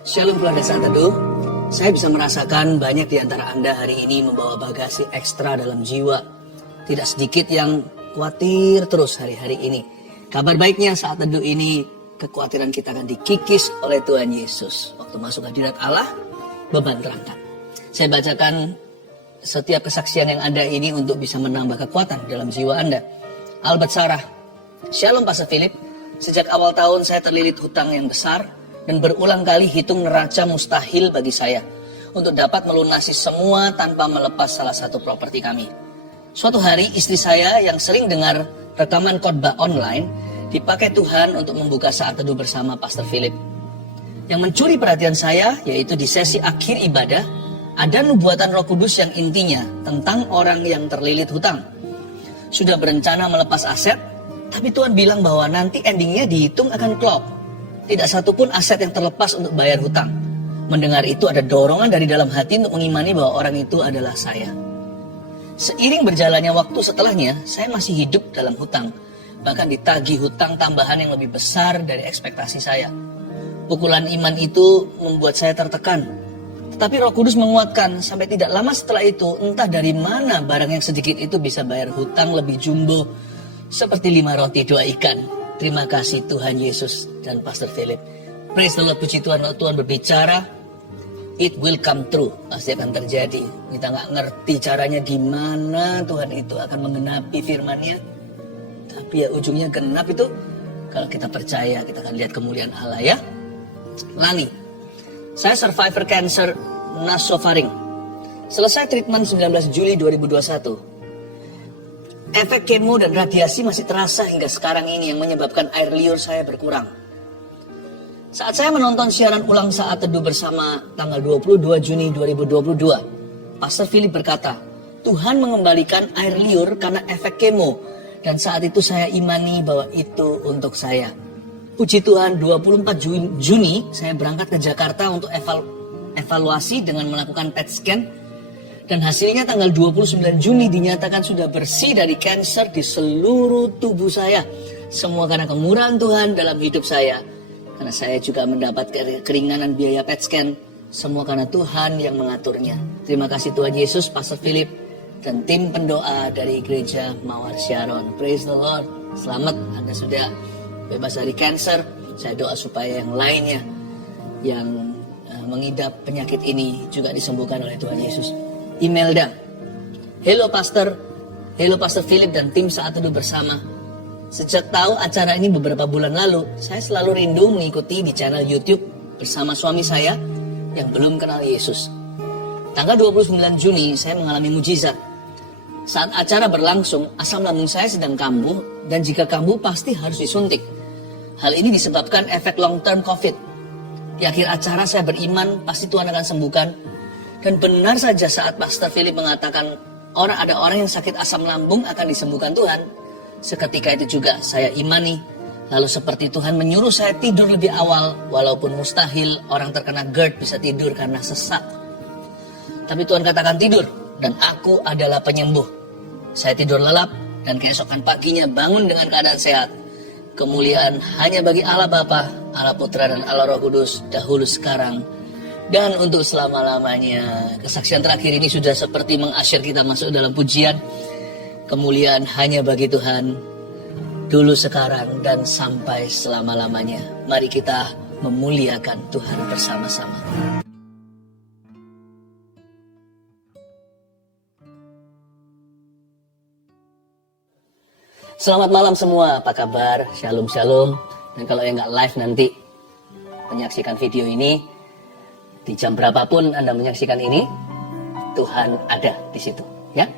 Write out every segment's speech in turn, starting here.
Shalom keluarga Saat Teduh. Saya bisa merasakan banyak di antara Anda hari ini membawa bagasi ekstra dalam jiwa. Tidak sedikit yang khawatir terus hari-hari ini. Kabar baiknya Saat Teduh ini, kekhawatiran kita akan dikikis oleh Tuhan Yesus. Waktu masuk hadirat Allah, beban terangkat. Saya bacakan setiap kesaksian yang ada ini untuk bisa menambah kekuatan dalam jiwa Anda. Albert Sarah. Shalom Pastor Philip. Sejak awal tahun saya terlilit hutang yang besar dan berulang kali hitung neraca mustahil bagi saya untuk dapat melunasi semua tanpa melepas salah satu properti kami. Suatu hari istri saya yang sering dengar rekaman khotbah online dipakai Tuhan untuk membuka Saat Teduh bersama Pastor Philip. Yang mencuri perhatian saya yaitu di sesi akhir ibadah ada nubuatan Roh Kudus yang intinya tentang orang yang terlilit hutang. Sudah berencana melepas aset, tapi Tuhan bilang bahwa nanti endingnya dihitung akan klop. Tidak satupun aset yang terlepas untuk bayar hutang. Mendengar itu ada dorongan dari dalam hati untuk mengimani bahwa orang itu adalah saya. Seiring berjalannya waktu setelahnya, saya masih hidup dalam hutang. Bahkan ditagih hutang tambahan yang lebih besar dari ekspektasi saya. Pukulan iman itu membuat saya tertekan. Tetapi Roh Kudus menguatkan sampai tidak lama setelah itu, entah dari mana barang yang sedikit itu bisa bayar hutang lebih jumbo. Seperti 5 roti 2 ikan. Terima kasih Tuhan Yesus dan Pastor Philip. Praise the Lord, puji Tuhan. Kalau Tuhan berbicara, it will come true. Pasti akan terjadi. Kita nggak ngerti caranya gimana Tuhan itu akan menggenapi firman-Nya. Tapi ya ujungnya genap itu. Kalau kita percaya, kita akan lihat kemuliaan Allah ya. Lani. Saya survivor cancer nasofaring. Selesai treatment 19 Juli 2021. Efek kemo dan radiasi masih terasa hingga sekarang ini yang menyebabkan air liur saya berkurang. Saat saya menonton siaran ulang Saat Teduh bersama tanggal 22 Juni 2022, Pastor Philip berkata, Tuhan mengembalikan air liur karena efek kemo. Dan saat itu saya imani bahwa itu untuk saya. Puji Tuhan, 24 Juni saya berangkat ke Jakarta untuk evaluasi dengan melakukan PET scan. Dan hasilnya tanggal 29 Juni dinyatakan sudah bersih dari kanker di seluruh tubuh saya. Semua karena kemurahan Tuhan dalam hidup saya. Karena saya juga mendapat keringanan biaya PET scan. Semua karena Tuhan yang mengaturnya. Terima kasih Tuhan Yesus, Pastor Philip, dan tim pendoa dari Gereja Mawar Sharon. Praise the Lord. Selamat, Anda sudah bebas dari kanker. Saya doa supaya yang lainnya yang mengidap penyakit ini juga disembuhkan oleh Tuhan Yesus. Imelda. Hello Pastor Philip dan tim Saat Teduh bersama. Sejak tahu acara ini beberapa bulan lalu, saya selalu rindu mengikuti di channel YouTube bersama suami saya yang belum kenal Yesus. Tanggal 29 Juni saya mengalami mujizat. Saat acara berlangsung, asam lambung saya sedang kambuh dan jika kambuh pasti harus disuntik. Hal ini disebabkan efek long term COVID. Di akhir acara saya beriman pasti Tuhan akan sembuhkan. Dan benar saja saat Pastor Philip mengatakan ada orang yang sakit asam lambung akan disembuhkan Tuhan. Seketika itu juga saya imani. Lalu seperti Tuhan menyuruh saya tidur lebih awal. Walaupun mustahil orang terkena GERD bisa tidur karena sesak. Tapi Tuhan katakan tidur. Dan aku adalah penyembuh. Saya tidur lelap dan keesokan paginya bangun dengan keadaan sehat. Kemuliaan hanya bagi Allah Bapa, Allah Putra dan Allah Roh Kudus dahulu sekarang. Dan untuk selama-lamanya. Kesaksian terakhir ini sudah seperti mengasyir kita masuk dalam pujian. Kemuliaan hanya bagi Tuhan. Dulu, sekarang, dan sampai selama-lamanya. Mari kita memuliakan Tuhan bersama-sama. Selamat malam semua, apa kabar? Shalom, shalom. Dan kalau yang nggak live nanti menyaksikan video ini, di jam berapapun Anda menyaksikan ini, Tuhan ada di situ, ya.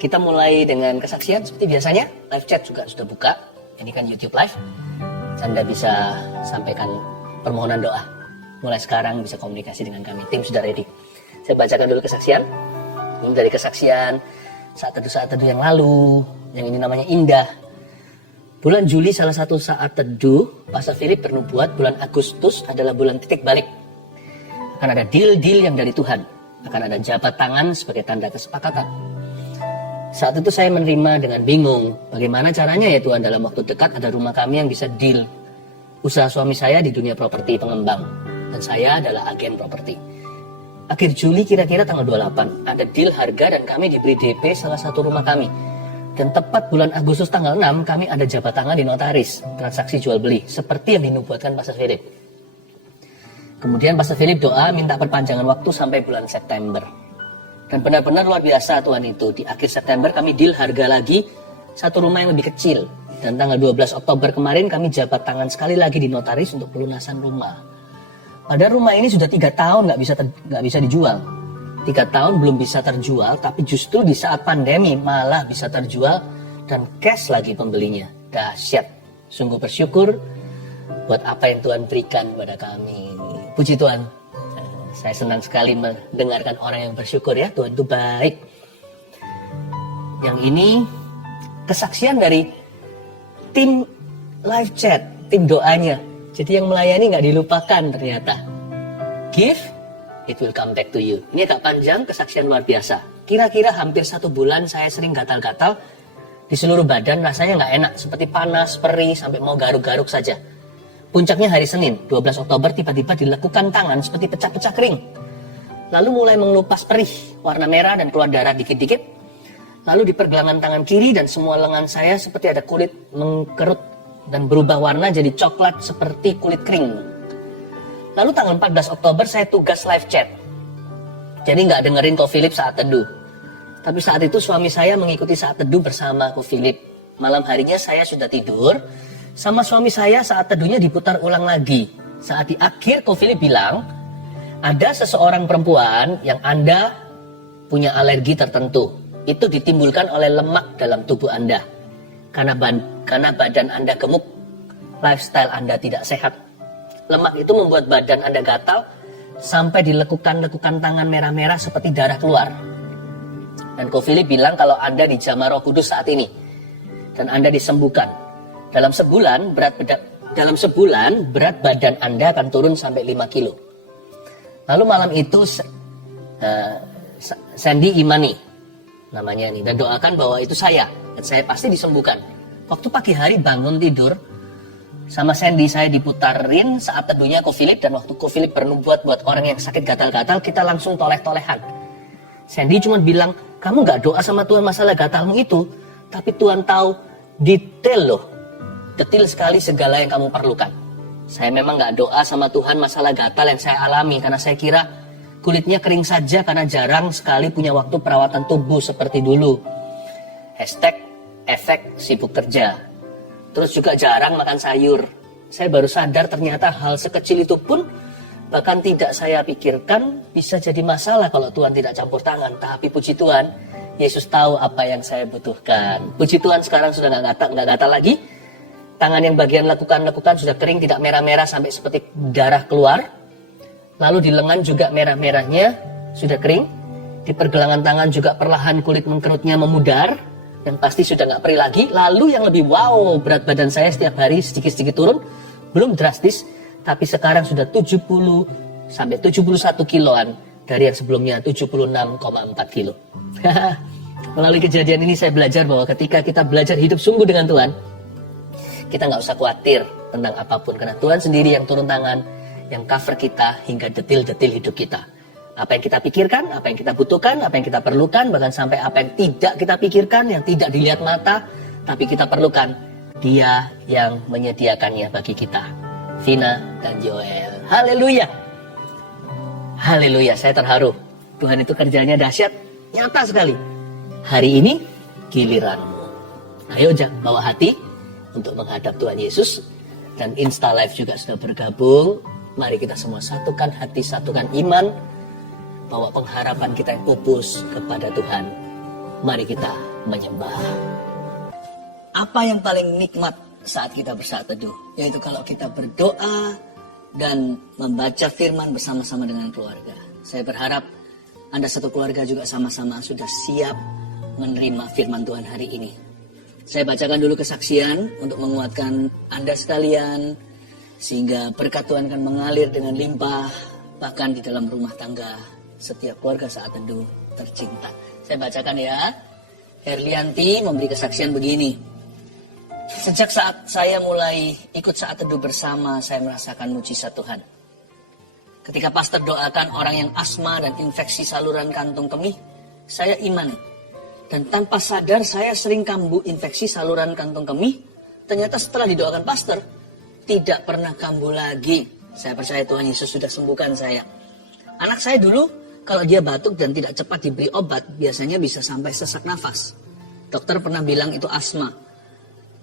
Kita mulai dengan kesaksian seperti biasanya. Live chat juga sudah buka. Ini kan YouTube live. Anda bisa sampaikan permohonan doa. Mulai sekarang bisa komunikasi dengan kami. Tim sudah ready. Saya bacakan dulu kesaksian. Ini dari kesaksian Saat Teduh yang lalu. Yang ini namanya Indah. Bulan Juli salah satu Saat Teduh, Pastor Philip bernubuat bulan Agustus adalah bulan titik balik. Akan ada deal-deal yang dari Tuhan. Akan ada jabat tangan sebagai tanda kesepakatan. Saat itu saya menerima dengan bingung. Bagaimana caranya ya Tuhan, dalam waktu dekat ada rumah kami yang bisa deal. Usaha suami saya di dunia properti pengembang. dan saya adalah agen properti. Akhir Juli kira-kira tanggal 28 ada deal harga dan kami diberi DP salah satu rumah kami. Dan tepat bulan Agustus tanggal 6 kami ada jabat tangan di notaris, transaksi jual beli seperti yang dinubuatkan Pastor Philip. Kemudian Pastor Philip doa minta perpanjangan waktu sampai bulan September. Dan benar-benar luar biasa Tuhan itu. Di akhir September kami deal harga lagi satu rumah yang lebih kecil. Dan tanggal 12 Oktober kemarin kami jabat tangan sekali lagi di notaris untuk pelunasan rumah. Padahal rumah ini sudah 3 tahun nggak bisa dijual. 3 tahun belum bisa terjual, tapi justru di saat pandemi malah bisa terjual dan cash lagi pembelinya. Dahsyat. Sungguh bersyukur buat apa yang Tuhan berikan pada kami. Puji Tuhan. Saya senang sekali mendengarkan orang yang bersyukur ya. Tuhan itu baik. Yang ini kesaksian dari tim live chat, tim doanya. Jadi yang melayani nggak dilupakan ternyata. Give, it will come back to you. Ini agak panjang, kesaksian luar biasa. Kira-kira hampir 1 bulan saya sering gatal-gatal di seluruh badan, rasanya nggak enak. Seperti panas, perih, sampai mau garuk-garuk saja. Puncaknya hari Senin, 12 Oktober tiba-tiba dilekukan tangan seperti pecah-pecah kering. Lalu mulai mengelupas perih, warna merah dan keluar darah dikit-dikit. Lalu di pergelangan tangan kiri dan semua lengan saya seperti ada kulit mengkerut dan berubah warna jadi coklat seperti kulit kering. Lalu tanggal 14 Oktober saya tugas live chat. Jadi nggak dengerin Ko Philip saat teduh. Tapi saat itu suami saya mengikuti saat teduh bersama Ko Philip. Malam harinya saya sudah tidur. Sama suami saya saat teduhnya diputar ulang lagi. Saat di akhir Ko Philip bilang, ada seseorang perempuan yang Anda punya alergi tertentu. Itu ditimbulkan oleh lemak dalam tubuh Anda. Karena badan Anda gemuk, lifestyle Anda tidak sehat. Lemak itu membuat badan Anda gatal sampai dilekukan-lekukan tangan merah-merah seperti darah keluar. Dan Ko Philip bilang kalau Anda dijamah Roh Kudus saat ini dan Anda disembuhkan. Dalam sebulan berat badan Anda akan turun sampai 5 kilo. Lalu malam itu Sandy Imani namanya ini, dan doakan bahwa itu saya dan saya pasti disembuhkan. Waktu pagi hari bangun tidur sama Sandy, saya diputarin saat teduhnya Ko Philip, dan waktu Ko Philip bernubuat buat orang yang sakit gatal-gatal, kita langsung toleh-tolehan. Sandy cuma bilang, kamu gak doa sama Tuhan masalah gatalmu itu, tapi Tuhan tahu detail loh, detil sekali segala yang kamu perlukan. Saya memang gak doa sama Tuhan masalah gatal yang saya alami, karena saya kira kulitnya kering saja karena jarang sekali punya waktu perawatan tubuh seperti dulu. #efek sibuk kerja. Terus juga jarang makan sayur. Saya baru sadar ternyata hal sekecil itu pun bahkan tidak saya pikirkan bisa jadi masalah kalau Tuhan tidak campur tangan. Tapi puji Tuhan, Yesus tahu apa yang saya butuhkan. Puji Tuhan sekarang sudah nggak gatal lagi. Tangan yang bagian lekukan sudah kering, tidak merah-merah sampai seperti darah keluar. Lalu di lengan juga merah-merahnya sudah kering. Di pergelangan tangan juga perlahan kulit mengkerutnya memudar. Dan pasti sudah nggak perih lagi. Lalu yang lebih wow, berat badan saya setiap hari sedikit-sedikit turun. Belum drastis, tapi sekarang sudah 70 sampai 71 kiloan dari yang sebelumnya 76,4 kilo. Melalui kejadian ini saya belajar bahwa ketika kita belajar hidup sungguh dengan Tuhan, kita nggak usah khawatir tentang apapun, karena Tuhan sendiri yang turun tangan, yang cover kita hingga detil-detil hidup kita. Apa yang kita pikirkan, apa yang kita butuhkan, apa yang kita perlukan, bahkan sampai apa yang tidak kita pikirkan, yang tidak dilihat mata, tapi kita perlukan, Dia yang menyediakannya bagi kita. Vina dan Joel. Haleluya. Haleluya, saya terharu. Tuhan itu kerjanya dahsyat, nyata sekali. Hari ini giliranmu. Ayo bawa hati untuk menghadap Tuhan Yesus. Dan Insta Live juga sudah bergabung. Mari kita semua satukan hati, satukan iman, bahwa pengharapan kita yang pupus kepada Tuhan. Mari kita menyembah. Apa yang paling nikmat saat kita bersaat teduh? Yaitu kalau kita berdoa dan membaca firman bersama-sama dengan keluarga. Saya berharap Anda satu keluarga juga sama-sama sudah siap menerima firman Tuhan hari ini. Saya bacakan dulu kesaksian untuk menguatkan Anda sekalian, sehingga berkat Tuhan akan mengalir dengan limpah, bahkan di dalam rumah tangga setiap keluarga saat teduh tercinta. Saya bacakan ya. Herlianti memberi kesaksian begini. Sejak saat saya mulai ikut saat teduh bersama, saya merasakan mujizat Tuhan. Ketika pastor doakan orang yang asma dan infeksi saluran kantung kemih, saya iman. Dan tanpa sadar saya sering kambuh infeksi saluran kantung kemih. Ternyata setelah didoakan pastor, tidak pernah kambuh lagi. Saya percaya Tuhan Yesus sudah sembuhkan saya. Anak saya dulu, kalau dia batuk dan tidak cepat diberi obat, biasanya bisa sampai sesak nafas. Dokter pernah bilang itu asma.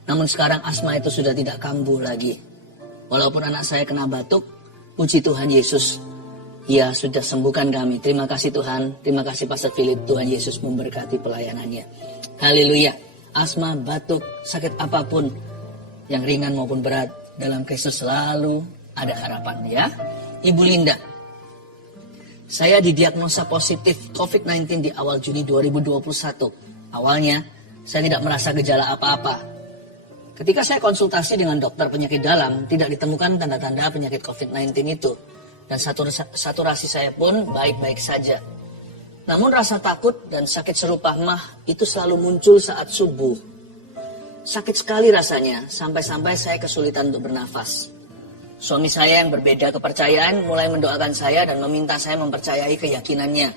Namun sekarang asma itu sudah tidak kambuh lagi. Walaupun anak saya kena batuk, puji Tuhan Yesus, ya sudah sembuhkan kami. Terima kasih Tuhan, terima kasih Pastor Philip. Tuhan Yesus memberkati pelayanannya. Haleluya. Asma, batuk, sakit apapun, yang ringan maupun berat, dalam Kristus selalu ada harapan ya. Ibu Linda, saya didiagnosa positif COVID-19 di awal Juni 2021. Awalnya, saya tidak merasa gejala apa-apa. Ketika saya konsultasi dengan dokter penyakit dalam, tidak ditemukan tanda-tanda penyakit COVID-19 itu. Dan saturasi saya pun baik-baik saja. Namun rasa takut dan sakit serupa mah itu selalu muncul saat subuh. Sakit sekali rasanya, sampai-sampai saya kesulitan untuk bernafas. Suami saya yang berbeda kepercayaan mulai mendoakan saya dan meminta saya mempercayai keyakinannya.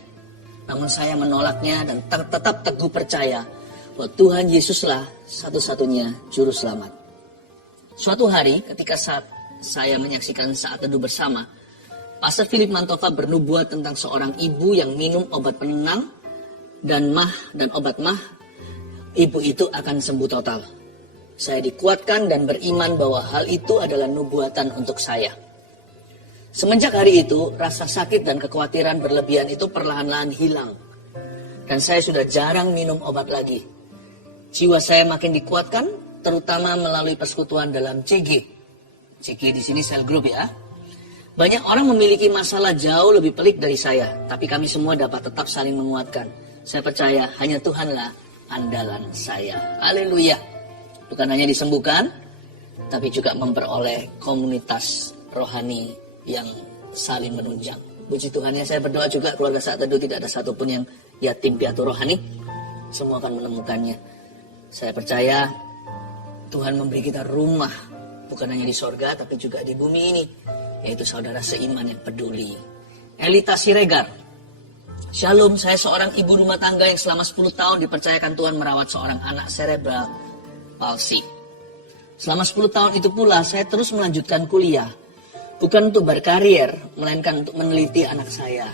Namun saya menolaknya dan tetap teguh percaya bahwa Tuhan Yesuslah satu-satunya juru selamat. Suatu hari ketika saya menyaksikan saat teduh bersama, Pastor Philip Mantova bernubuat tentang seorang ibu yang minum obat penenang dan obat mah, ibu itu akan sembuh total. Saya dikuatkan dan beriman bahwa hal itu adalah nubuatan untuk saya. Semenjak hari itu, rasa sakit dan kekhawatiran berlebihan itu perlahan-lahan hilang. Dan saya sudah jarang minum obat lagi. Jiwa saya makin dikuatkan, terutama melalui persekutuan dalam CG. CG di sini cell group ya. Banyak orang memiliki masalah jauh lebih pelik dari saya, tapi kami semua dapat tetap saling menguatkan. Saya percaya hanya Tuhanlah andalan saya. Haleluya. Bukan hanya disembuhkan, tapi juga memperoleh komunitas rohani yang saling menunjang. Puji Tuhan ya, saya berdoa juga keluarga Saat Teduh tidak ada satupun yang yatim piatu rohani. Semua akan menemukannya. Saya percaya Tuhan memberi kita rumah, bukan hanya di sorga, tapi juga di bumi ini. Yaitu saudara seiman yang peduli. Elita Siregar. Shalom, saya seorang ibu rumah tangga yang selama 10 tahun dipercayakan Tuhan merawat seorang anak cerebral palsi. Selama 10 tahun itu pula saya terus melanjutkan kuliah. Bukan untuk berkarier, melainkan untuk meneliti anak saya.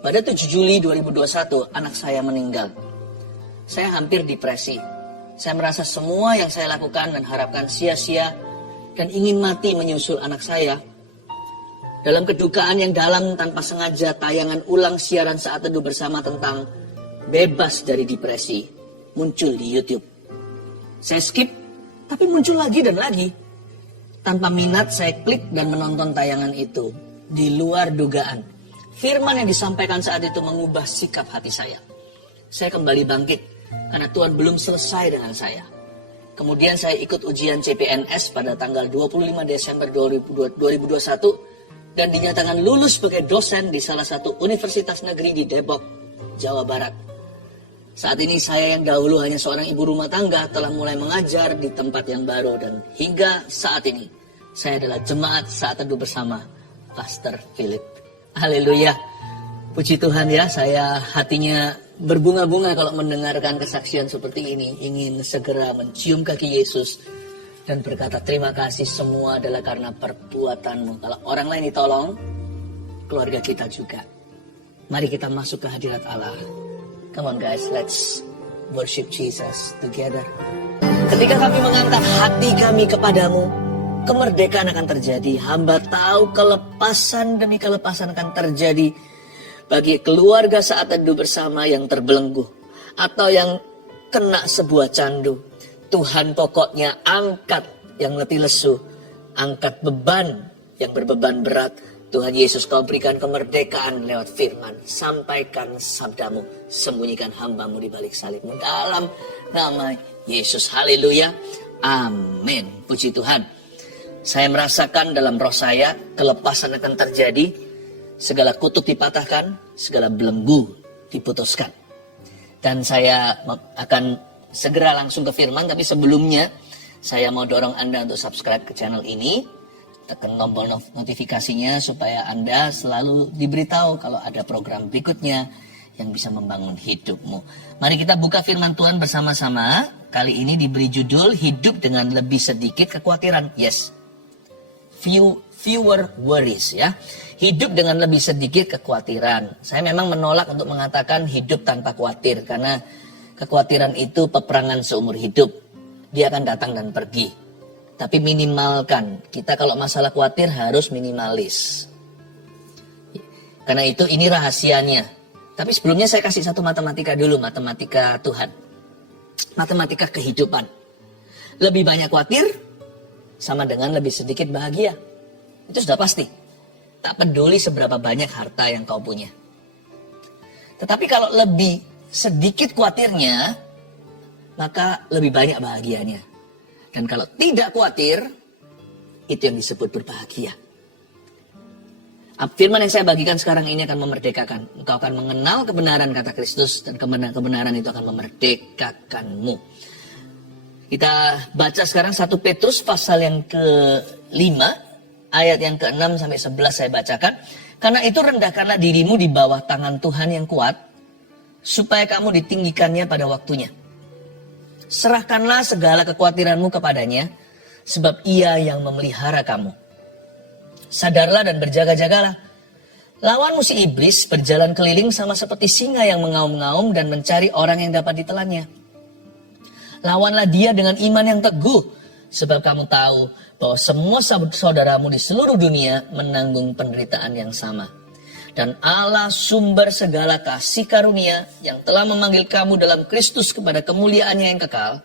Pada 7 Juli 2021, anak saya meninggal. Saya hampir depresi. Saya merasa semua yang saya lakukan dan harapkan sia-sia dan ingin mati menyusul anak saya. Dalam kedukaan yang dalam tanpa sengaja tayangan ulang siaran Saat Teduh bersama tentang bebas dari depresi muncul di YouTube. Saya skip, tapi muncul lagi dan lagi. Tanpa minat saya klik dan menonton tayangan itu. Di luar dugaan, firman yang disampaikan saat itu mengubah sikap hati saya. Saya kembali bangkit karena Tuhan belum selesai dengan saya. Kemudian saya ikut ujian CPNS pada tanggal 25 Desember 2021 dan dinyatakan lulus sebagai dosen di salah satu universitas negeri di Depok, Jawa Barat. Saat ini saya yang dahulu hanya seorang ibu rumah tangga telah mulai mengajar di tempat yang baru dan hingga saat ini saya adalah jemaat Saat Teduh bersama Pastor Philip. Haleluya. Puji Tuhan ya, saya hatinya berbunga-bunga kalau mendengarkan kesaksian seperti ini. Ingin segera mencium kaki Yesus dan berkata terima kasih, semua adalah karena perbuatanmu. Kalau orang lain ditolong, keluarga kita juga. Mari kita masuk ke hadirat Allah. Come on guys, let's worship Jesus together. Ketika kami mengangkat hati kami kepadamu, kemerdekaan akan terjadi. Hamba tahu kelepasan demi kelepasan akan terjadi bagi keluarga Saat Teduh bersama yang terbelenggu atau yang kena sebuah candu. Tuhan pokoknya angkat yang letih lesu, angkat beban yang berbeban berat. Tuhan Yesus, kau berikan kemerdekaan lewat firman. Sampaikan sabdamu, sembunyikan hambamu di balik salibmu. Dalam nama Yesus, haleluya, amin. Puji Tuhan. Saya merasakan dalam roh saya, kelepasan akan terjadi. Segala kutuk dipatahkan, segala belenggu diputuskan. Dan saya akan segera langsung ke firman, tapi sebelumnya saya mau dorong Anda untuk subscribe ke channel ini. tekan tombol notifikasinya supaya Anda selalu diberitahu kalau ada program berikutnya yang bisa membangun hidupmu. Mari kita buka firman Tuhan bersama-sama. Kali ini diberi judul hidup dengan lebih sedikit kekhawatiran. Yes. Fewer worries ya. Hidup dengan lebih sedikit kekhawatiran. Saya memang menolak untuk mengatakan hidup tanpa khawatir karena kekhawatiran itu peperangan seumur hidup. Dia akan datang dan pergi. Tapi minimalkan. Kita kalau masalah khawatir harus minimalis. Karena itu ini rahasianya. Tapi sebelumnya saya kasih satu matematika dulu, matematika Tuhan. Matematika kehidupan. Lebih banyak khawatir sama dengan lebih sedikit bahagia. Itu sudah pasti. Tak peduli seberapa banyak harta yang kau punya. Tetapi kalau lebih sedikit khawatirnya, maka lebih banyak bahagianya. Dan kalau tidak khawatir, itu yang disebut berbahagia. Firman yang saya bagikan sekarang ini akan memerdekakan. Engkau akan mengenal kebenaran kata Kristus dan kebenaran itu akan memerdekakanmu. Kita baca sekarang 1 Petrus pasal yang ke-5 ayat yang ke-6 sampai 11 saya bacakan. Karena itu rendahkanlah dirimu di bawah tangan Tuhan yang kuat supaya kamu ditinggikannya pada waktunya. Serahkanlah segala kekhawatiranmu kepadanya sebab Ia yang memelihara kamu. Sadarlah dan berjaga-jagalah. Lawanmu si iblis berjalan keliling sama seperti singa yang mengaum-ngaum dan mencari orang yang dapat ditelannya. Lawanlah dia dengan iman yang teguh, sebab kamu tahu bahwa semua saudaramu di seluruh dunia menanggung penderitaan yang sama. Dan Allah sumber segala kasih karunia yang telah memanggil kamu dalam Kristus kepada kemuliaannya yang kekal,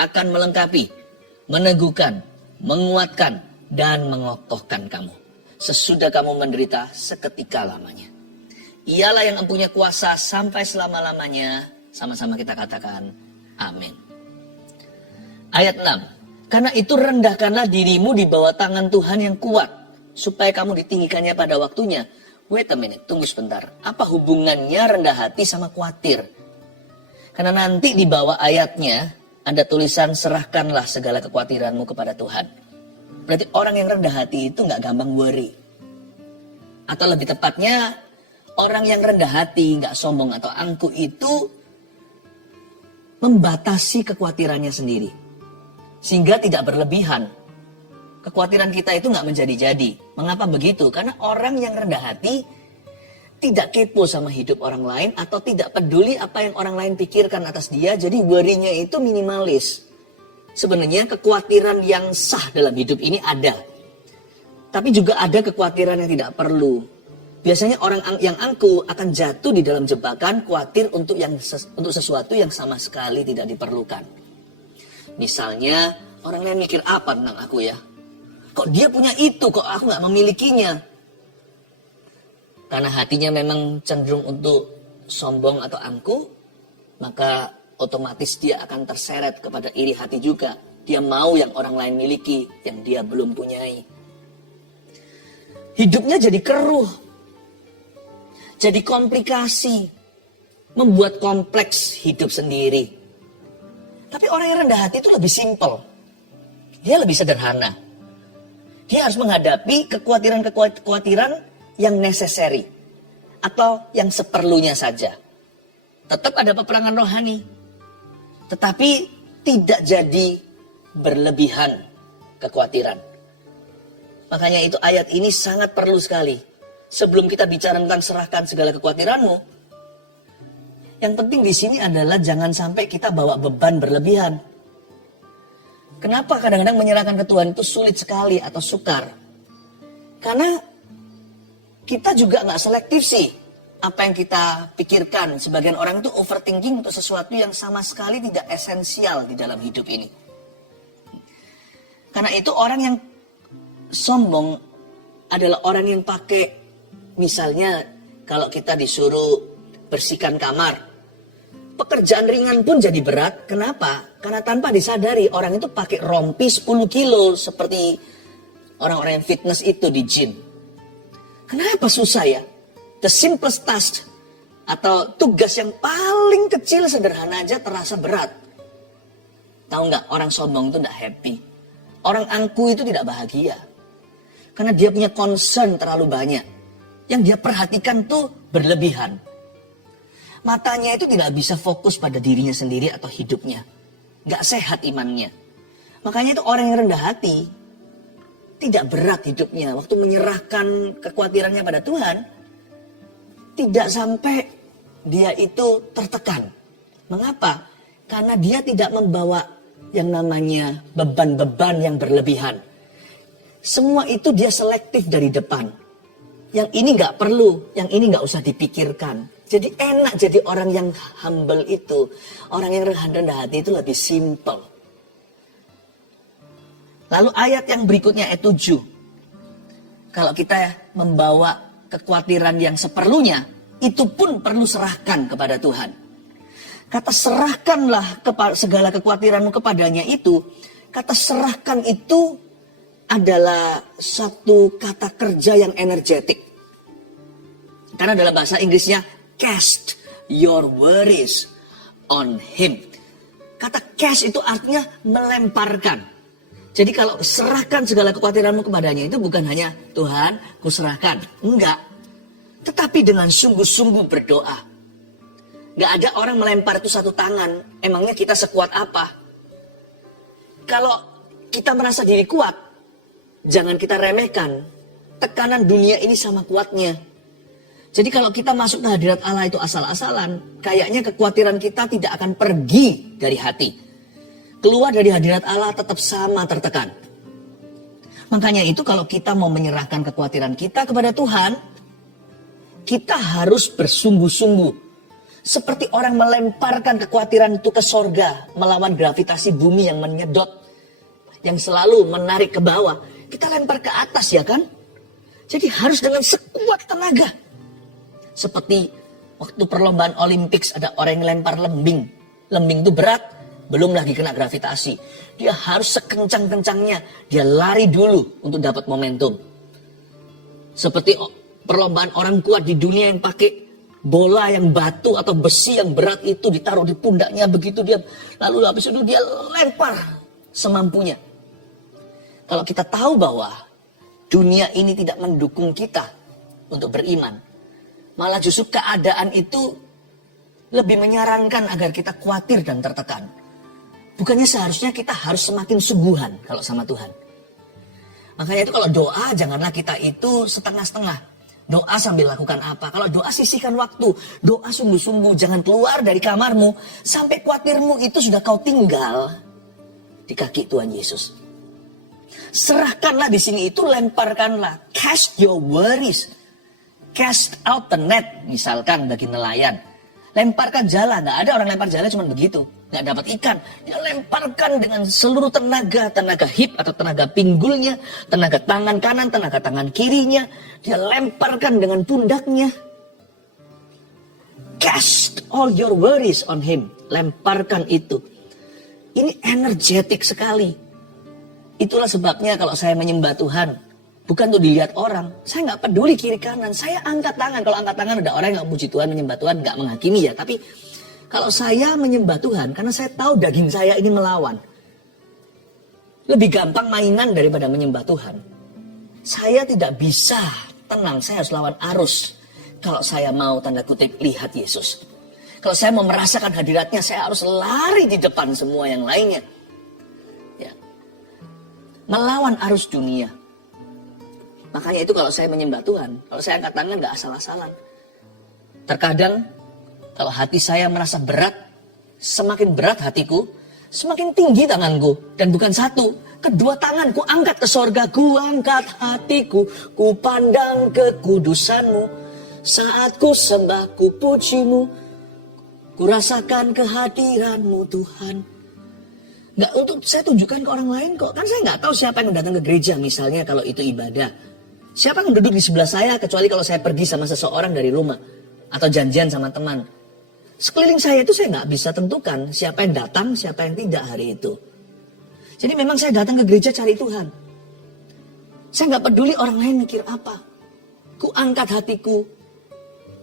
akan melengkapi, meneguhkan, menguatkan, dan mengokohkan kamu sesudah kamu menderita seketika lamanya. Ialah yang mempunyai kuasa sampai selama-lamanya. Sama-sama kita katakan amin. Ayat 6. Karena itu rendahkanlah dirimu di bawah tangan Tuhan yang kuat supaya kamu ditinggikannya pada waktunya. Wait a minute, tunggu sebentar. Apa hubungannya rendah hati sama khawatir? Karena nanti di bawah ayatnya ada tulisan serahkanlah segala kekhawatiranmu kepada Tuhan. Berarti orang yang rendah hati itu gak gampang worry. Atau lebih tepatnya, orang yang rendah hati, gak sombong atau angkuh itu membatasi kekhawatirannya sendiri. Sehingga tidak berlebihan. Kekhawatiran kita itu gak menjadi-jadi. Mengapa begitu? Karena orang yang rendah hati tidak kepo sama hidup orang lain atau tidak peduli apa yang orang lain pikirkan atas dia. Jadi worry-nya itu minimalis. Sebenarnya kekhawatiran yang sah dalam hidup ini ada. Tapi juga ada kekhawatiran yang tidak perlu. Biasanya orang yang angkuh akan jatuh di dalam jebakan khawatir untuk sesuatu yang sama sekali tidak diperlukan. Misalnya orang lain mikir apa tentang aku ya? Kok dia punya itu, kok aku gak memilikinya? Karena hatinya memang cenderung untuk sombong atau angkuh, maka otomatis dia akan terseret kepada iri hati juga. Dia mau yang orang lain miliki, yang dia belum punyai. Hidupnya jadi keruh. Jadi komplikasi. Membuat kompleks hidup sendiri. Tapi orang yang rendah hati itu lebih simpel. Dia lebih sederhana. Dia harus menghadapi kekhawatiran-kekhawatiran yang necessary. Atau yang seperlunya saja. Tetap ada peperangan rohani. Tetapi tidak jadi berlebihan kekhawatiran. Makanya itu ayat ini sangat perlu sekali. Sebelum kita bicara tentang serahkan segala kekhawatiranmu, yang penting di sini adalah jangan sampai kita bawa beban berlebihan. Kenapa kadang-kadang menyerahkan ke Tuhan itu sulit sekali atau sukar? Karena kita juga nggak selektif sih. Apa yang kita pikirkan, sebagian orang itu overthinking untuk sesuatu yang sama sekali tidak esensial di dalam hidup ini. Karena itu orang yang sombong adalah orang yang pakai, misalnya kalau kita disuruh bersihkan kamar, pekerjaan ringan pun jadi berat. Kenapa? Karena tanpa disadari orang itu pakai rompi 10 kilo seperti orang-orang yang fitness itu di gym. Kenapa susah ya? The simplest task atau tugas yang paling kecil sederhana aja terasa berat. Tahu nggak, orang sombong itu tidak happy. Orang angkuh itu tidak bahagia. Karena dia punya concern terlalu banyak. Yang dia perhatikan tuh berlebihan. Matanya itu tidak bisa fokus pada dirinya sendiri atau hidupnya. Gak sehat imannya. Makanya itu orang yang rendah hati, tidak berat hidupnya. Waktu menyerahkan kekhawatirannya pada Tuhan, tidak sampai dia itu tertekan. Mengapa? Karena dia tidak membawa yang namanya beban-beban yang berlebihan. Semua itu dia selektif dari depan. Yang ini gak perlu, yang ini gak usah dipikirkan. Jadi enak jadi orang yang humble itu. Orang yang rendah hati itu lebih simple. Lalu ayat yang berikutnya ayat 7. Kalau kita membawa kekhawatiran yang seperlunya, itu pun perlu serahkan kepada Tuhan. Kata serahkanlah segala kekhawatiranmu kepadanya itu, kata serahkan itu adalah satu kata kerja yang energetik. Karena dalam bahasa Inggrisnya, cast your worries on him. Kata cast itu artinya melemparkan. Jadi kalau serahkan segala kekhawatiranmu kepadanya itu bukan hanya Tuhan, kuserahkan. Enggak. Tetapi dengan sungguh-sungguh berdoa. Enggak ada orang melempar itu satu tangan. Emangnya kita sekuat apa? Kalau kita merasa diri kuat, jangan kita remehkan. Tekanan dunia ini sama kuatnya. Jadi kalau kita masuk ke hadirat Allah itu asal-asalan, kayaknya kekhawatiran kita tidak akan pergi dari hati. Keluar dari hadirat Allah tetap sama tertekan. Makanya itu kalau kita mau menyerahkan kekhawatiran kita kepada Tuhan, kita harus bersungguh-sungguh. Seperti orang melemparkan kekhawatiran itu ke sorga, melawan gravitasi bumi yang menyedot, yang selalu menarik ke bawah. Kita lempar ke atas ya kan? Jadi harus dengan sekuat tenaga. Seperti waktu perlombaan Olympics ada orang yang lempar lembing. Lembing itu berat, belum lagi kena gravitasi. Dia harus sekencang-kencangnya, dia lari dulu untuk dapat momentum. Seperti perlombaan orang kuat di dunia yang pakai bola yang batu atau besi yang berat itu ditaruh di pundaknya begitu dia. Lalu habis itu dia lempar semampunya. Kalau kita tahu bahwa dunia ini tidak mendukung kita untuk beriman, malah justru keadaan itu lebih menyarankan agar kita khawatir dan tertekan. Bukannya seharusnya kita harus semakin sungguhan kalau sama Tuhan. Makanya itu kalau doa janganlah kita itu setengah-setengah. Doa sambil lakukan apa? Kalau doa sisihkan waktu. Doa sungguh-sungguh. Jangan keluar dari kamarmu sampai khawatirmu itu sudah kau tinggal di kaki Tuhan Yesus. Serahkanlah di sini itu, lemparkanlah. Cast your worries. Cast out the net, misalkan bagi nelayan. Lemparkan jala, nggak ada orang lempar jala cuma begitu. Nggak dapat ikan. Dia lemparkan dengan seluruh tenaga. Tenaga hip atau tenaga pinggulnya. Tenaga tangan kanan, tenaga tangan kirinya. Dia lemparkan dengan pundaknya. Cast all your worries on him. Lemparkan itu. Ini energetik sekali. Itulah sebabnya kalau saya menyembah Tuhan, bukan untuk dilihat orang. Saya nggak peduli kiri kanan. Saya angkat tangan. Kalau angkat tangan ada orang yang nggak puji Tuhan, menyembah Tuhan, nggak menghakimi ya. Tapi kalau saya menyembah Tuhan, karena saya tahu daging saya ingin melawan. Lebih gampang mainan daripada menyembah Tuhan. Saya tidak bisa tenang, saya harus lawan arus. Kalau saya mau tanda kutip lihat Yesus. Kalau saya mau merasakan hadiratnya, saya harus lari di depan semua yang lainnya. Melawan arus dunia. Makanya itu kalau saya menyembah Tuhan, kalau saya angkat tangan gak asal-asalan. Terkadang kalau hati saya merasa berat, semakin berat hatiku, semakin tinggi tanganku. Dan bukan satu, kedua tanganku angkat ke sorga. Ku angkat hatiku, ku pandang kekudusanmu. Saat ku sembah, ku pujimu, ku rasakan kehadiranmu Tuhan. Nggak untuk saya tunjukkan ke orang lain kok. Kan saya nggak tahu siapa yang datang ke gereja misalnya kalau itu ibadah. Siapa yang duduk di sebelah saya kecuali kalau saya pergi sama seseorang dari rumah. Atau janjian sama teman. Sekeliling saya itu saya nggak bisa tentukan siapa yang datang, siapa yang tidak hari itu. Jadi memang saya datang ke gereja cari Tuhan. Saya nggak peduli orang lain mikir apa. Ku angkat hatiku.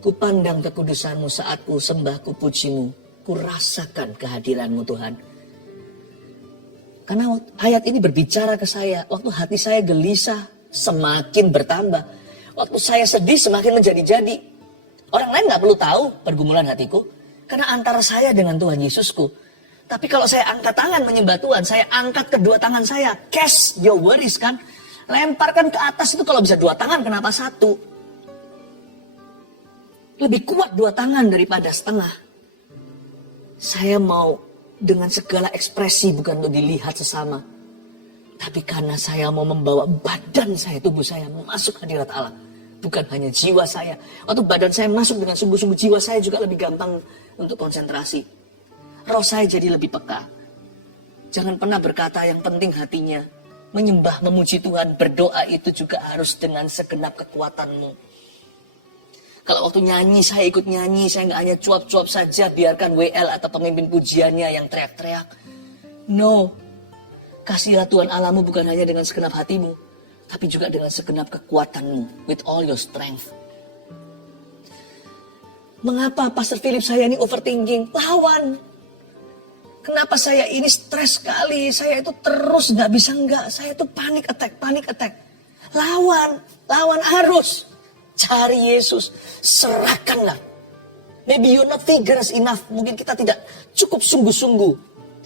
Ku pandang kekudusanmu saat ku sembah, ku pujimu. Ku rasakan kehadiranmu Tuhan. Karena ayat ini berbicara ke saya, waktu hati saya gelisah, semakin bertambah. Waktu saya sedih semakin menjadi-jadi. Orang lain gak perlu tahu pergumulan hatiku. Karena antara saya dengan Tuhan Yesusku. Tapi kalau saya angkat tangan menyembah Tuhan, saya angkat kedua tangan saya. Cast your worries kan. Lemparkan ke atas itu kalau bisa dua tangan, kenapa satu? Lebih kuat dua tangan daripada setengah. Saya mau dengan segala ekspresi bukan untuk dilihat sesama. Tapi karena saya mau membawa badan saya, tubuh saya masuk hadirat Allah. Bukan hanya jiwa saya. Waktu badan saya masuk dengan sungguh-sungguh, jiwa saya juga lebih gampang untuk konsentrasi. Roh saya jadi lebih peka. Jangan pernah berkata yang penting hatinya. Menyembah, memuji Tuhan, berdoa itu juga harus dengan segenap kekuatanmu. Kalau waktu nyanyi, saya ikut nyanyi. Saya nggak hanya cuap-cuap saja, biarkan WL atau pemimpin pujiannya yang teriak-teriak. No. Kasihilah Tuhan Allahmu bukan hanya dengan segenap hatimu, tapi juga dengan segenap kekuatanmu. With all your strength. Mengapa Pastor Philip saya ini overthinking? Lawan. Kenapa saya ini stres sekali? Saya itu terus nggak bisa enggak. Saya itu panic attack. Lawan arus. Cari Yesus. Serahkanlah. Maybe you're not vigorous enough. Mungkin kita tidak cukup sungguh-sungguh.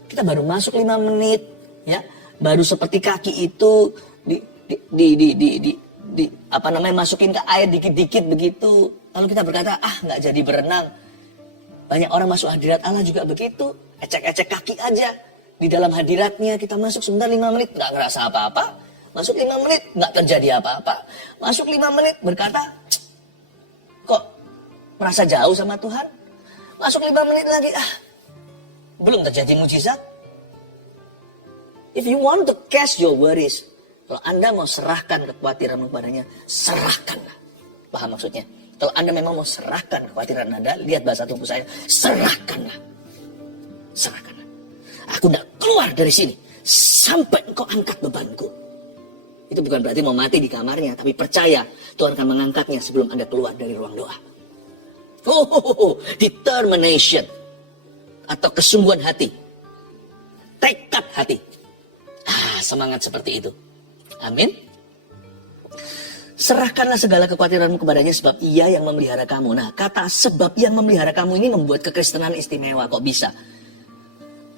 Kita baru masuk 5 menit. Ya, baru seperti kaki itu masukin ke air dikit-dikit begitu. Lalu kita berkata, nggak jadi berenang. Banyak orang masuk hadirat Allah juga begitu. Ecek-ecek kaki aja. Di dalam hadiratnya kita masuk sebentar 5 menit, nggak ngerasa apa-apa. Masuk 5 menit, nggak terjadi apa-apa. Masuk 5 menit berkata, kok merasa jauh sama Tuhan? Masuk 5 menit lagi, belum terjadi mujizat. If you want to cast your worries, kalau Anda mau serahkan kekhawatiran kepadanya, serahkanlah. Paham maksudnya? Kalau Anda memang mau serahkan kekhawatiran Anda, lihat bahasa tubuh saya, serahkanlah. Serahkanlah. Aku tidak keluar dari sini sampai engkau angkat bebanku. Itu bukan berarti mau mati di kamarnya, tapi percaya Tuhan akan mengangkatnya sebelum Anda keluar dari ruang doa. Determination atau kesungguhan hati. Tekad hati. Semangat seperti itu. Amin. Serahkanlah segala kekhawatiranmu kepadanya sebab ia yang memelihara kamu. Nah, kata sebab yang memelihara kamu ini membuat kekristenan istimewa. Kok bisa?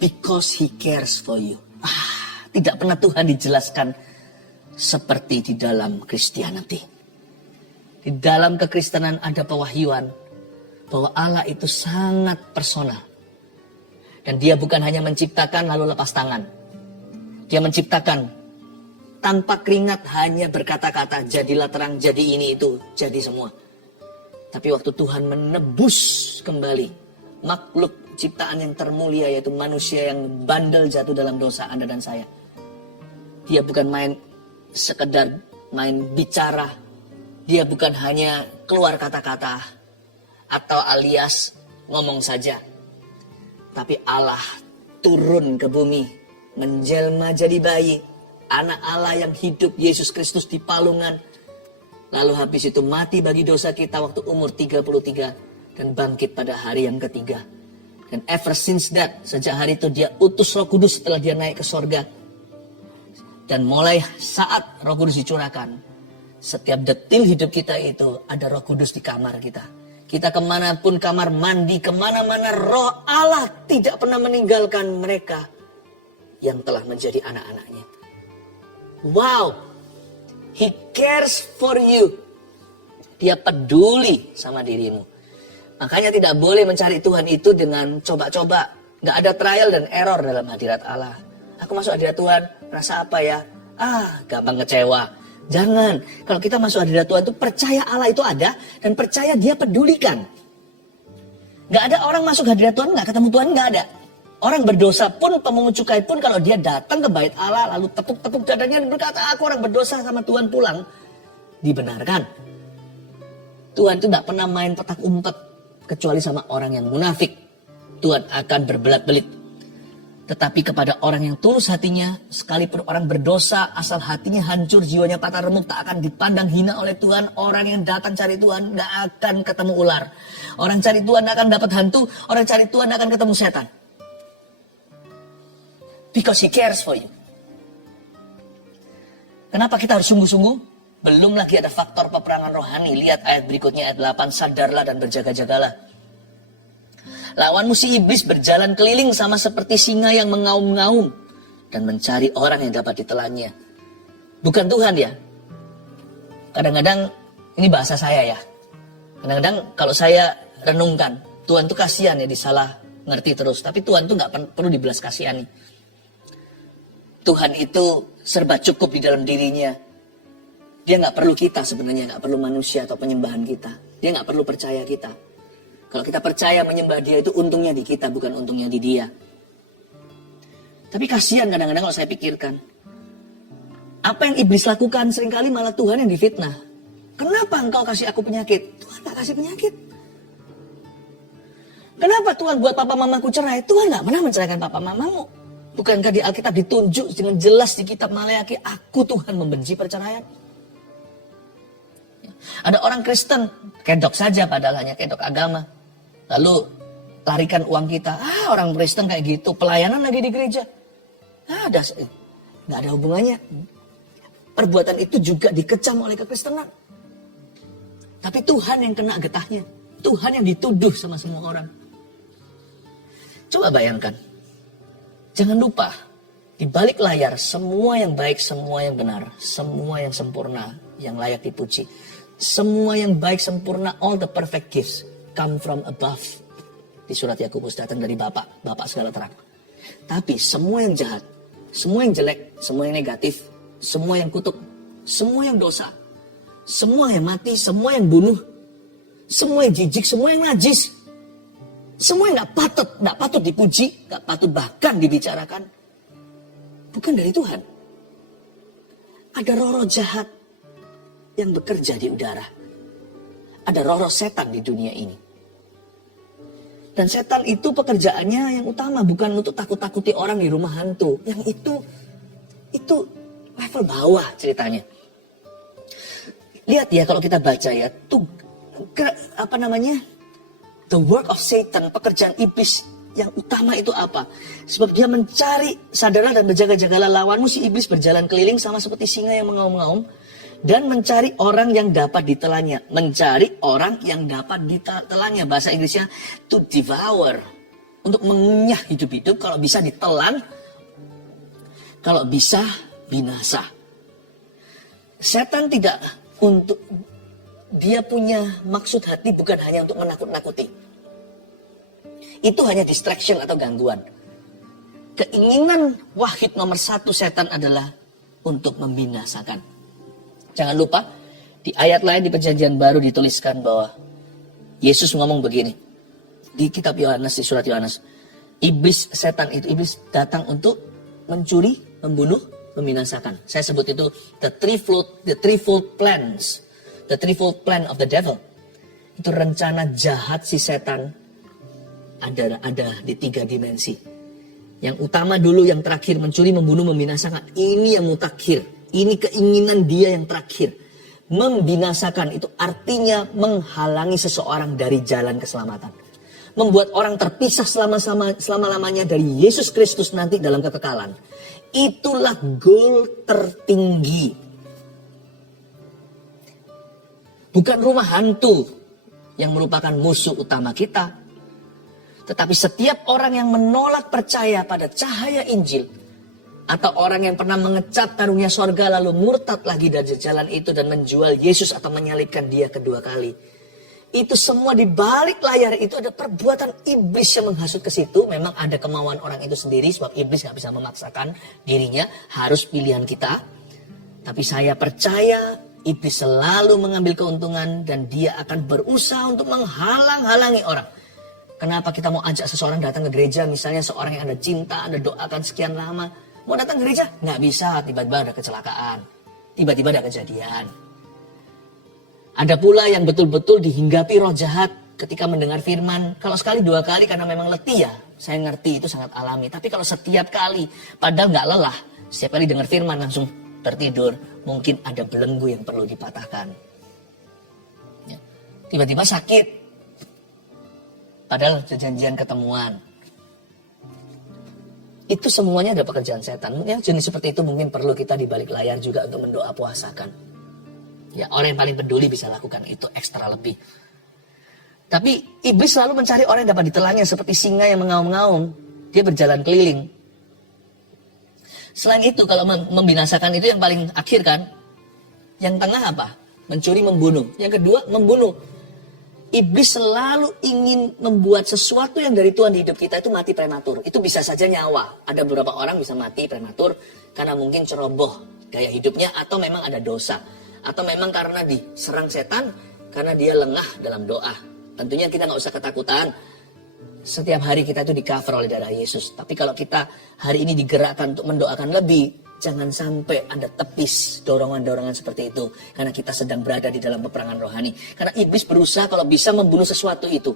Because he cares for you. Tidak pernah Tuhan dijelaskan seperti di dalam Christianity. Di dalam kekristenan ada pewahyuan bahwa Allah itu sangat personal. Dan dia bukan hanya menciptakan lalu lepas tangan. Dia menciptakan tanpa keringat, hanya berkata-kata, jadilah terang, jadi ini itu, jadi semua. Tapi waktu Tuhan menebus kembali makhluk ciptaan yang termulia, yaitu manusia yang bandel jatuh dalam dosa Anda dan saya. Dia bukan sekedar main bicara. Dia bukan hanya keluar kata-kata atau alias ngomong saja. Tapi Allah turun ke bumi, menjelma jadi bayi, anak Allah yang hidup, Yesus Kristus di palungan. Lalu habis itu mati bagi dosa kita waktu umur 33 dan bangkit pada hari yang ketiga. Dan ever since that, sejak hari itu dia utus Roh Kudus setelah dia naik ke sorga. Dan mulai saat Roh Kudus dicurahkan, setiap detil hidup kita itu ada Roh Kudus di kamar kita. Kita kemanapun, kamar mandi, kemana-mana, Roh Allah tidak pernah meninggalkan mereka yang telah menjadi anak-anaknya. Wow, he cares for you. Dia peduli sama dirimu. Makanya tidak boleh mencari Tuhan itu dengan coba-coba. Gak ada trial dan error dalam hadirat Allah. Aku masuk hadirat Tuhan, rasa apa ya? Gampang kecewa. Jangan. Kalau kita masuk hadirat Tuhan itu percaya Allah itu ada dan percaya dia pedulikan. Gak ada orang masuk hadirat Tuhan gak ketemu Tuhan, gak ada. Orang berdosa pun, pemungut cukai pun, kalau dia datang ke bait Allah lalu tepuk-tepuk dadanya dan berkata, aku orang berdosa sama Tuhan pulang, dibenarkan. Tuhan itu tidak pernah main petak umpet kecuali sama orang yang munafik. Tuhan akan berbelat-belit. Tetapi kepada orang yang tulus hatinya, sekalipun orang berdosa, asal hatinya hancur, jiwanya patah remuk, tak akan dipandang hina oleh Tuhan. Orang yang datang cari Tuhan gak akan ketemu ular. Orang cari Tuhan akan dapat hantu. Orang cari Tuhan akan ketemu setan. Because he cares for you. Kenapa kita harus sungguh-sungguh? Belum lagi ada faktor peperangan rohani. Lihat ayat berikutnya, ayat 8. Sadarlah dan berjaga-jagalah. Lawanmu si iblis berjalan keliling sama seperti singa yang mengaum-ngaum dan mencari orang yang dapat ditelannya. Bukan Tuhan ya. Kadang-kadang, ini bahasa saya ya. Kadang-kadang kalau saya renungkan, Tuhan tuh kasihan ya, disalah ngerti terus. Tapi Tuhan tuh gak perlu dibelas kasihani. Tuhan itu serba cukup di dalam dirinya. Dia gak perlu kita sebenarnya, gak perlu manusia atau penyembahan kita. Dia gak perlu percaya kita. Kalau kita percaya menyembah dia itu untungnya di kita, bukan untungnya di dia. Tapi kasihan kadang-kadang kalau saya pikirkan. Apa yang iblis lakukan seringkali malah Tuhan yang difitnah. Kenapa engkau kasih aku penyakit? Tuhan gak kasih penyakit. Kenapa Tuhan buat papa mamaku cerai? Tuhan gak pernah menceraikan papa mamamu. Bukankah di Alkitab ditunjuk dengan jelas di kitab Maleakhi, aku Tuhan membenci perceraian. Ada orang Kristen, kedok saja padahal hanya kedok agama. Lalu larikan uang kita. Orang Kristen kayak gitu, pelayanan lagi di gereja. Nggak ada hubungannya. Perbuatan itu juga dikecam oleh kekristenan. Tapi Tuhan yang kena getahnya. Tuhan yang dituduh sama semua orang. Coba bayangkan. Jangan lupa, di balik layar semua yang baik, semua yang benar, semua yang sempurna, yang layak dipuji. Semua yang baik, sempurna, all the perfect gifts come from above. Di surat Yakobus, datang dari Bapa, Bapa segala terang. Tapi semua yang jahat, semua yang jelek, semua yang negatif, semua yang kutuk, semua yang dosa, semua yang mati, semua yang bunuh, semua yang jijik, semua yang najis, semua yang gak patut dipuji, gak patut bahkan dibicarakan, bukan dari Tuhan. Ada roh-roh jahat yang bekerja di udara. Ada roh-roh setan di dunia ini. Dan setan itu pekerjaannya yang utama bukan untuk takut-takuti orang di rumah hantu. Yang itu level bawah ceritanya. Lihat ya kalau kita baca ya, the work of Satan, pekerjaan iblis yang utama itu apa? Sebab dia mencari, sadarlah dan berjaga-jagalah, lawanmu si iblis berjalan keliling sama seperti singa yang mengaum-ngaum dan mencari orang yang dapat ditelannya. Mencari orang yang dapat ditelannya. Bahasa Inggrisnya to devour. Untuk mengunyah hidup-hidup, kalau bisa ditelan, kalau bisa binasa. Setan tidak dia punya maksud hati bukan hanya untuk menakut-nakuti. Itu hanya distraction atau gangguan. Keinginan wahid nomor 1 setan adalah untuk membinasakan. Jangan lupa, di ayat lain di Perjanjian Baru dituliskan bahwa Yesus ngomong begini. Di kitab Yohanes, di surat Yohanes. Setan itu datang untuk mencuri, membunuh, membinasakan. Saya sebut itu the threefold plans. The threefold plan of the devil. Itu rencana jahat si setan ada di 3 dimensi. Yang utama dulu, yang terakhir, mencuri, membunuh, membinasakan. Ini yang mutakhir. Ini keinginan dia yang terakhir. Membinasakan itu artinya menghalangi seseorang dari jalan keselamatan. Membuat orang terpisah selama-lamanya dari Yesus Kristus nanti dalam kekekalan. Itulah goal tertinggi. Bukan rumah hantu yang merupakan musuh utama kita. Tetapi setiap orang yang menolak percaya pada cahaya Injil, atau orang yang pernah mengecap karunia sorga lalu murtad lagi dari jalan itu dan menjual Yesus atau menyalibkan dia kedua kali. Itu semua di balik layar itu ada perbuatan iblis yang menghasut ke situ. Memang ada kemauan orang itu sendiri sebab iblis gak bisa memaksakan dirinya. Harus pilihan kita. Tapi saya percaya iblis selalu mengambil keuntungan dan dia akan berusaha untuk menghalang-halangi orang. Kenapa kita mau ajak seseorang datang ke gereja, misalnya seorang yang Anda cinta, Anda doakan sekian lama. Mau datang ke gereja? Nggak bisa, tiba-tiba ada kecelakaan. Tiba-tiba ada kejadian. Ada pula yang betul-betul dihinggapi roh jahat ketika mendengar firman. Kalau sekali 2 kali karena memang letih ya. Saya ngerti itu sangat alami. Tapi kalau setiap kali, padahal nggak lelah. Setiap kali dengar firman langsung tertidur. Mungkin ada belenggu yang perlu dipatahkan. Ya. Tiba-tiba sakit. Padahal janjian ketemuan. Itu semuanya ada pekerjaan setan. Mungkin jenis seperti itu mungkin perlu kita di balik layar juga untuk mendoa puasakan. Ya, orang yang paling peduli bisa lakukan itu ekstra lebih. Tapi iblis selalu mencari orang yang dapat ditelannya seperti singa yang mengaum-ngaum. Dia berjalan keliling. Selain itu, kalau membinasakan itu yang paling akhir kan. Yang tengah apa? Mencuri, membunuh. Yang kedua, membunuh. Iblis selalu ingin membuat sesuatu yang dari Tuhan di hidup kita itu mati prematur. Itu bisa saja nyawa. Ada beberapa orang bisa mati prematur karena mungkin ceroboh gaya hidupnya atau memang ada dosa. Atau memang karena diserang setan karena dia lengah dalam doa. Tentunya kita nggak usah ketakutan. Setiap hari kita itu di-cover oleh darah Yesus. Tapi kalau kita hari ini digerakkan untuk mendoakan lebih, jangan sampai Anda tepis dorongan-dorongan seperti itu. Karena kita sedang berada di dalam peperangan rohani. Karena iblis berusaha kalau bisa membunuh sesuatu itu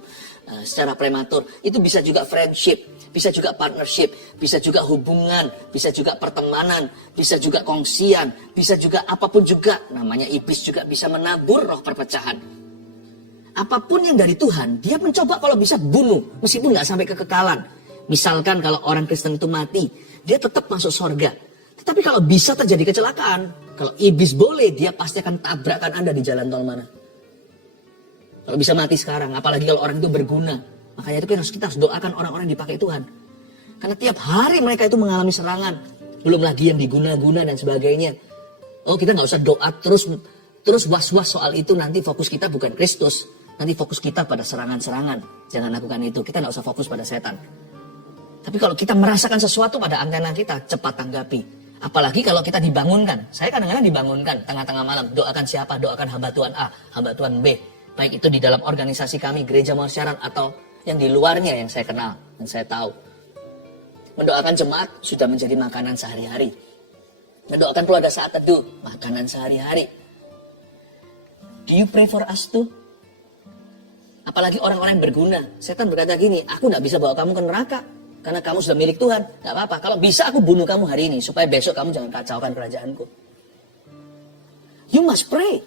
secara prematur. Itu bisa juga friendship, bisa juga partnership, bisa juga hubungan, bisa juga pertemanan, bisa juga kongsian, bisa juga apapun juga. Namanya iblis juga bisa menabur roh perpecahan. Apapun yang dari Tuhan, dia mencoba kalau bisa bunuh, meskipun nggak sampai kekekalan. Misalkan kalau orang Kristen itu mati, dia tetap masuk surga. Tetapi kalau bisa terjadi kecelakaan, kalau iblis boleh, dia pasti akan tabrakkan Anda di jalan tol mana. Kalau bisa mati sekarang, apalagi kalau orang itu berguna. Makanya itu kita harus doakan orang-orang yang dipakai Tuhan. Karena tiap hari mereka itu mengalami serangan. Belum lagi yang diguna-guna dan sebagainya. Oh, kita nggak usah doa terus was-was soal itu, nanti fokus kita bukan Kristus. Nanti fokus kita pada serangan-serangan. Jangan lakukan itu. Kita nggak usah fokus pada setan. Tapi kalau kita merasakan sesuatu pada antena kita, cepat tanggapi. Apalagi kalau kita dibangunkan. Saya kadang-kadang dibangunkan tengah-tengah malam. Doakan siapa? Doakan hamba Tuhan A, hamba Tuhan B. Baik itu di dalam organisasi kami, Gereja Marsyaran, atau yang di luarnya yang saya kenal, yang saya tahu. Mendoakan jemaat sudah menjadi makanan sehari-hari. Mendoakan keluarga saat teduh, makanan sehari-hari. Do you pray for us too? Apalagi orang-orang yang berguna. Setan berkata gini, aku gak bisa bawa kamu ke neraka. Karena kamu sudah milik Tuhan. Gak apa-apa, kalau bisa aku bunuh kamu hari ini. Supaya besok kamu jangan kacaukan kerajaanku. You must pray.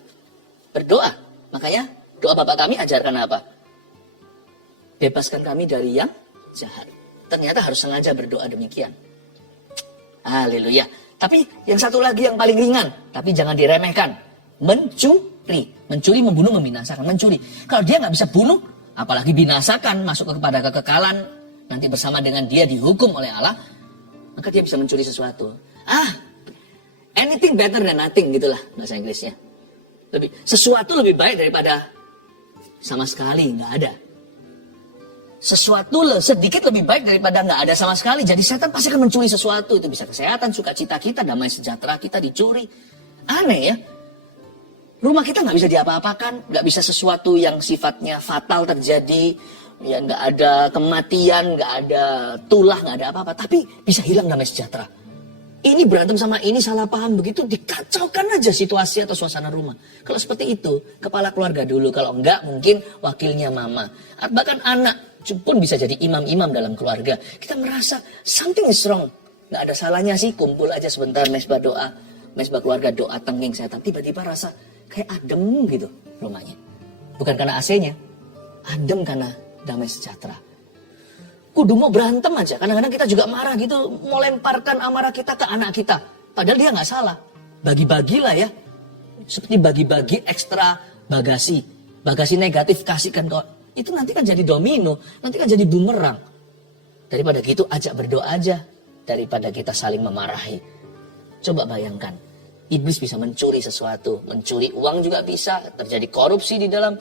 Berdoa. Makanya doa Bapak kami ajarkan apa? Bebaskan kami dari yang jahat. Ternyata harus sengaja berdoa demikian. Haleluya. Tapi yang satu lagi yang paling ringan. Tapi jangan diremehkan. Mencuri, membunuh, membinasakan. Mencuri. Kalau dia nggak bisa bunuh, apalagi binasakan, masuk kepada kekekalan, nanti bersama dengan dia dihukum oleh Allah, maka dia bisa mencuri sesuatu. Anything better than nothing, gitulah bahasa Inggrisnya. Sesuatu lebih baik daripada sama sekali nggak ada. Sesuatu sedikit lebih baik daripada nggak ada sama sekali. Jadi setan pasti akan mencuri sesuatu. Itu bisa kesehatan, sukacita kita, damai sejahtera kita dicuri. Aneh ya. Rumah kita nggak bisa diapa-apakan, nggak bisa sesuatu yang sifatnya fatal terjadi, ya nggak ada kematian, nggak ada tulah, nggak ada apa-apa, tapi bisa hilang damai sejahtera. Ini berantem sama ini, salah paham begitu, dikacaukan aja situasi atau suasana rumah. Kalau seperti itu, kepala keluarga dulu, kalau enggak mungkin wakilnya mama, bahkan anak pun bisa jadi imam-imam dalam keluarga. Kita merasa something is wrong, nggak ada salahnya sih, kumpul aja sebentar mesbah doa, mesbah keluarga doa tengking setan, tiba-tiba rasa kayak adem gitu rumahnya. Bukan karena AC-nya, adem karena damai sejahtera. Kudu mau berantem aja. Kadang-kadang kita juga marah gitu, mau lemparkan amarah kita ke anak kita. Padahal dia nggak salah. Bagi-bagilah ya. Seperti bagi-bagi ekstra bagasi. Bagasi negatif kasihkan kok. Itu nanti kan jadi domino, nanti kan jadi bumerang. Daripada gitu ajak berdoa aja. Daripada kita saling memarahi. Coba bayangkan. Iblis bisa mencuri sesuatu, mencuri uang juga bisa, terjadi korupsi di dalam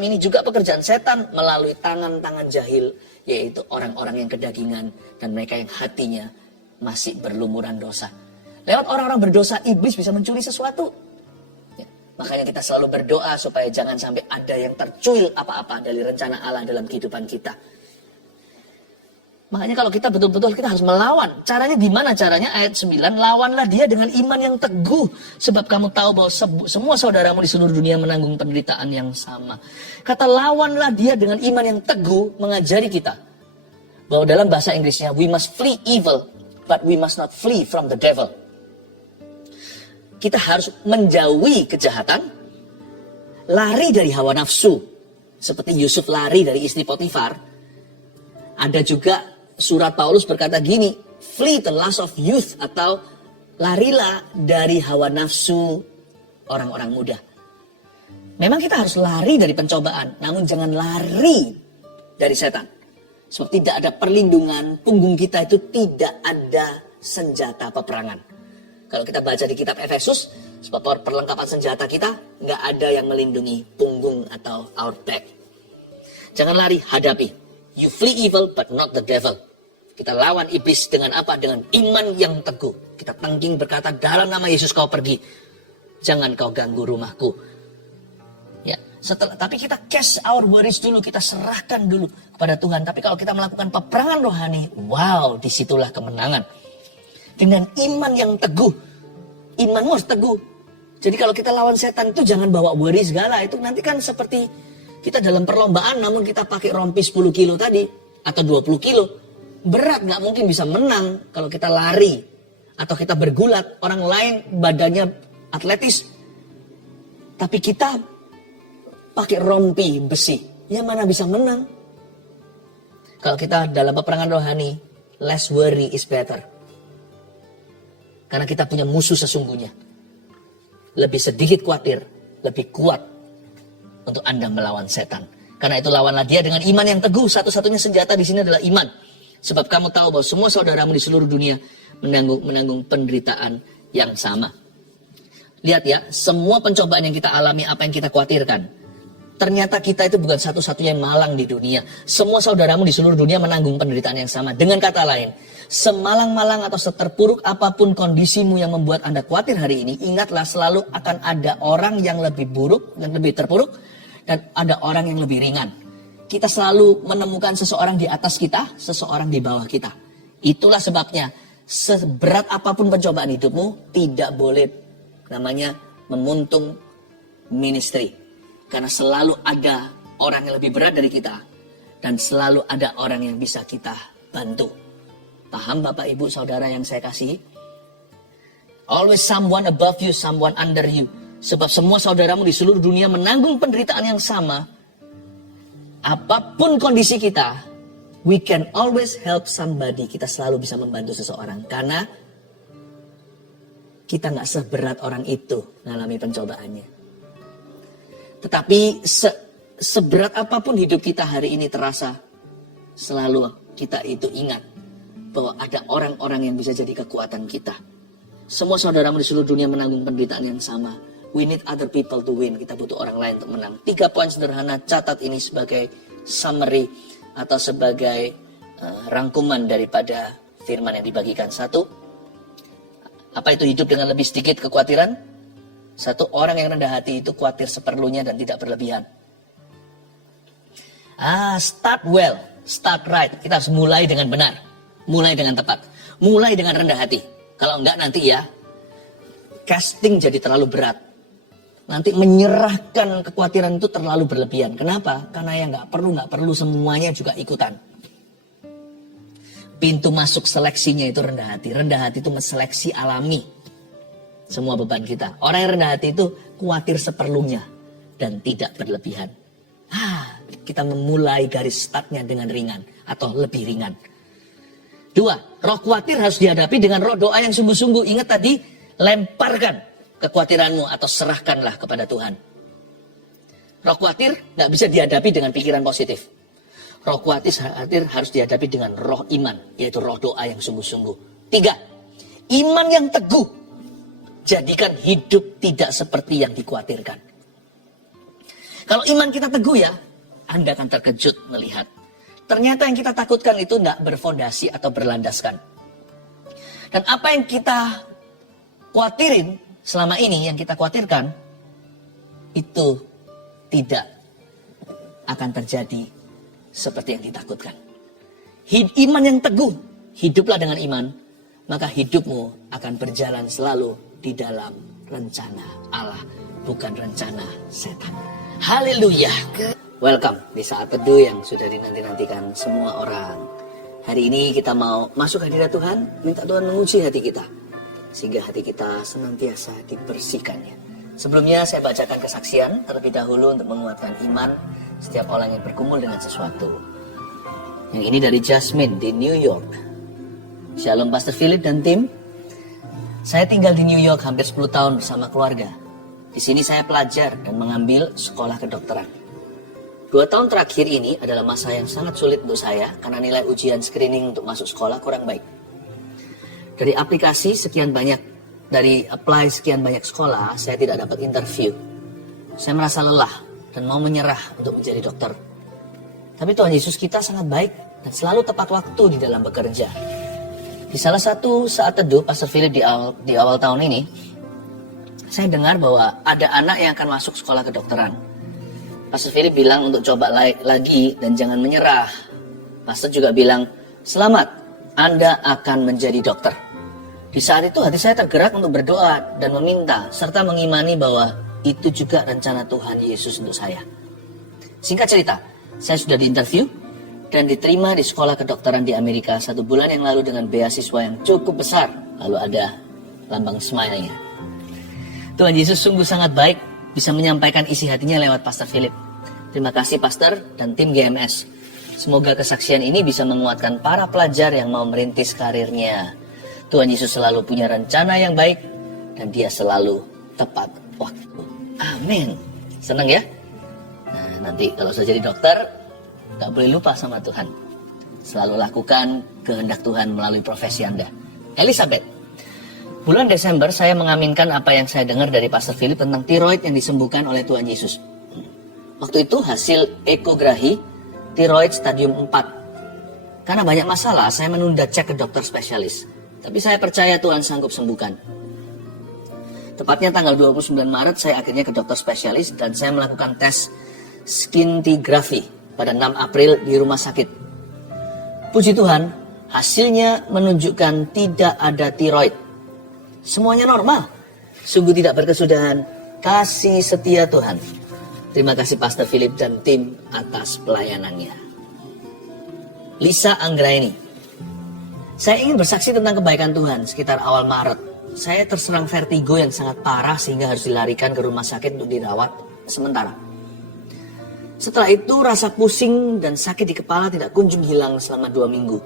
ini juga pekerjaan setan melalui tangan-tangan jahil, yaitu orang-orang yang kedagingan dan mereka yang hatinya masih berlumuran dosa. Lewat orang-orang berdosa, iblis bisa mencuri sesuatu. Ya, makanya kita selalu berdoa supaya jangan sampai ada yang tercuil apa-apa dari rencana Allah dalam kehidupan kita. Makanya kalau kita betul-betul kita harus melawan. Caranya gimana caranya? Ayat 9, lawanlah dia dengan iman yang teguh. Sebab kamu tahu bahwa semua saudaramu di seluruh dunia menanggung penderitaan yang sama. Kata lawanlah dia dengan iman yang teguh mengajari kita. Bahwa dalam bahasa Inggrisnya, we must flee evil, but we must not flee from the devil. Kita harus menjauhi kejahatan, lari dari hawa nafsu. Seperti Yusuf lari dari istri Potifar. Ada juga surat Paulus berkata gini, flee the lust of youth, atau larilah dari hawa nafsu orang-orang muda. Memang kita harus lari dari pencobaan, namun jangan lari dari setan. Sebab tidak ada perlindungan, punggung kita itu tidak ada senjata peperangan. Kalau kita baca di kitab Efesus, sebab perlengkapan senjata kita nggak ada yang melindungi punggung atau our back. Jangan lari, hadapi. You flee evil but not the devil. Kita lawan iblis dengan apa? Dengan iman yang teguh. Kita tangking berkata, dalam nama Yesus kau pergi. Jangan kau ganggu rumahku. Ya, tapi kita cast our worries dulu. Kita serahkan dulu kepada Tuhan. Tapi kalau kita melakukan peperangan rohani, wow, disitulah kemenangan. Dengan iman yang teguh. Imanmu harus teguh. Jadi kalau kita lawan setan itu jangan bawa worry segala. Itu nanti kan seperti kita dalam perlombaan namun kita pakai rompi 10 kilo tadi. Atau 20 kilo. Berat, gak mungkin bisa menang kalau kita lari. Atau kita bergulat. Orang lain badannya atletis. Tapi kita pakai rompi besi. Ya mana bisa menang. Kalau kita dalam peperangan rohani, less worry is better. Karena kita punya musuh sesungguhnya. Lebih sedikit khawatir, lebih kuat untuk Anda melawan setan. Karena itu lawanlah dia dengan iman yang teguh. Satu-satunya senjata di sini adalah iman. Sebab kamu tahu bahwa semua saudaramu di seluruh dunia menanggung penderitaan yang sama. Lihat ya, semua pencobaan yang kita alami, apa yang kita khawatirkan. Ternyata kita itu bukan satu-satunya yang malang di dunia. Semua saudaramu di seluruh dunia menanggung penderitaan yang sama. Dengan kata lain, semalang-malang atau seterpuruk apapun kondisimu yang membuat Anda khawatir hari ini, ingatlah selalu akan ada orang yang lebih buruk, yang lebih terpuruk, dan ada orang yang lebih ringan. Kita selalu menemukan seseorang di atas kita, seseorang di bawah kita. Itulah sebabnya, seberat apapun pencobaan hidupmu, tidak boleh namanya memuntung ministry. Karena selalu ada orang yang lebih berat dari kita. Dan selalu ada orang yang bisa kita bantu. Paham Bapak Ibu Saudara yang saya kasihi? Always someone above you, someone under you. Sebab semua saudaramu di seluruh dunia menanggung penderitaan yang sama. Apapun kondisi kita, we can always help somebody. Kita selalu bisa membantu seseorang. Karena kita gak seberat orang itu mengalami pencobaannya. Tetapi seberat apapun hidup kita hari ini terasa, selalu kita itu ingat bahwa ada orang-orang yang bisa jadi kekuatan kita. Semua saudaramu di seluruh dunia menanggung penderitaan yang sama. We need other people to win. Kita butuh orang lain untuk menang. 3 poin sederhana, catat ini sebagai summary atau sebagai rangkuman daripada firman yang dibagikan. 1, apa itu hidup dengan lebih sedikit kekhawatiran? 1, orang yang rendah hati itu khawatir seperlunya dan tidak berlebihan. Start well, start right. Kita harus mulai dengan benar, mulai dengan tepat, mulai dengan rendah hati. Kalau enggak nanti ya, casting jadi terlalu berat. Nanti menyerahkan kekhawatiran itu terlalu berlebihan. Kenapa? Karena yang nggak perlu semuanya juga ikutan. Pintu masuk seleksinya itu rendah hati. Rendah hati itu seleksi alami semua beban kita. Orang yang rendah hati itu khawatir seperlunya dan tidak berlebihan. Kita memulai garis startnya dengan ringan atau lebih ringan. 2, roh khawatir harus dihadapi dengan roh doa yang sungguh-sungguh. Ingat tadi, lemparkan kekhawatiranmu atau serahkanlah kepada Tuhan. Roh khawatir gak bisa dihadapi dengan pikiran positif. Roh khawatir harus dihadapi dengan roh iman, yaitu roh doa yang sungguh-sungguh. 3, iman yang teguh. Jadikan hidup tidak seperti yang dikhawatirkan. Kalau iman kita teguh ya, Anda akan terkejut melihat. Ternyata yang kita takutkan itu tidak berfondasi atau berlandaskan. Dan apa yang kita khawatirin selama ini, yang kita khawatirkan, itu tidak akan terjadi seperti yang ditakutkan. Iman yang teguh, hiduplah dengan iman, maka hidupmu akan berjalan selalu di dalam rencana Allah, bukan rencana setan. Haleluya. Welcome di saat teduh yang sudah dinanti-nantikan semua orang. Hari ini kita mau masuk hadirat Tuhan, minta Tuhan menguji hati kita, sehingga hati kita senantiasa dibersihkannya. Sebelumnya saya bacakan kesaksian terlebih dahulu untuk menguatkan iman setiap orang yang bergumul dengan sesuatu. Yang ini dari Jasmine di New York. Shalom Pastor Philip dan tim. Saya tinggal di New York hampir 10 tahun bersama keluarga. Di sini saya pelajar dan mengambil sekolah kedokteran. 2 tahun terakhir ini adalah masa yang sangat sulit untuk saya karena nilai ujian screening untuk masuk sekolah kurang baik. Dari aplikasi sekian banyak, dari apply sekian banyak sekolah, saya tidak dapat interview. Saya merasa lelah dan mau menyerah untuk menjadi dokter. Tapi Tuhan Yesus kita sangat baik dan selalu tepat waktu di dalam bekerja. Di salah satu saat teduh Pastor Philip di awal tahun ini, saya dengar bahwa ada anak yang akan masuk sekolah kedokteran. Pastor Philip bilang untuk coba lagi dan jangan menyerah. Pastor juga bilang, selamat, Anda akan menjadi dokter. Di saat itu hati saya tergerak untuk berdoa dan meminta, serta mengimani bahwa itu juga rencana Tuhan Yesus untuk saya. Singkat cerita, saya sudah diinterview dan diterima di sekolah kedokteran di Amerika 1 bulan yang lalu dengan beasiswa yang cukup besar. Lalu ada lambang smile-nya. Tuhan Yesus sungguh sangat baik bisa menyampaikan isi hatinya lewat Pastor Philip. Terima kasih Pastor dan tim GMS. Semoga kesaksian ini bisa menguatkan para pelajar yang mau merintis karirnya. Tuhan Yesus selalu punya rencana yang baik dan Dia selalu tepat waktu. Amin. Senang ya? Nah, nanti kalau sudah jadi dokter, gak boleh lupa sama Tuhan. Selalu lakukan kehendak Tuhan melalui profesi Anda. Elizabeth. Bulan Desember saya mengaminkan apa yang saya dengar dari Pastor Philip tentang tiroid yang disembuhkan oleh Tuhan Yesus. Waktu itu hasil ekografi tiroid stadium 4. Karena banyak masalah, saya menunda cek ke dokter spesialis. Tapi saya percaya Tuhan sanggup sembuhkan. Tepatnya tanggal 29 Maret saya akhirnya ke dokter spesialis dan saya melakukan tes scintigraphy pada 6 April di rumah sakit. Puji Tuhan, hasilnya menunjukkan tidak ada tiroid. Semuanya normal. Sungguh tidak berkesudahan. Kasih setia Tuhan. Terima kasih Pastor Philip dan tim atas pelayanannya. Lisa Anggraini. Saya ingin bersaksi tentang kebaikan Tuhan sekitar awal Maret. Saya terserang vertigo yang sangat parah sehingga harus dilarikan ke rumah sakit untuk dirawat sementara. Setelah itu rasa pusing dan sakit di kepala tidak kunjung hilang selama 2 minggu.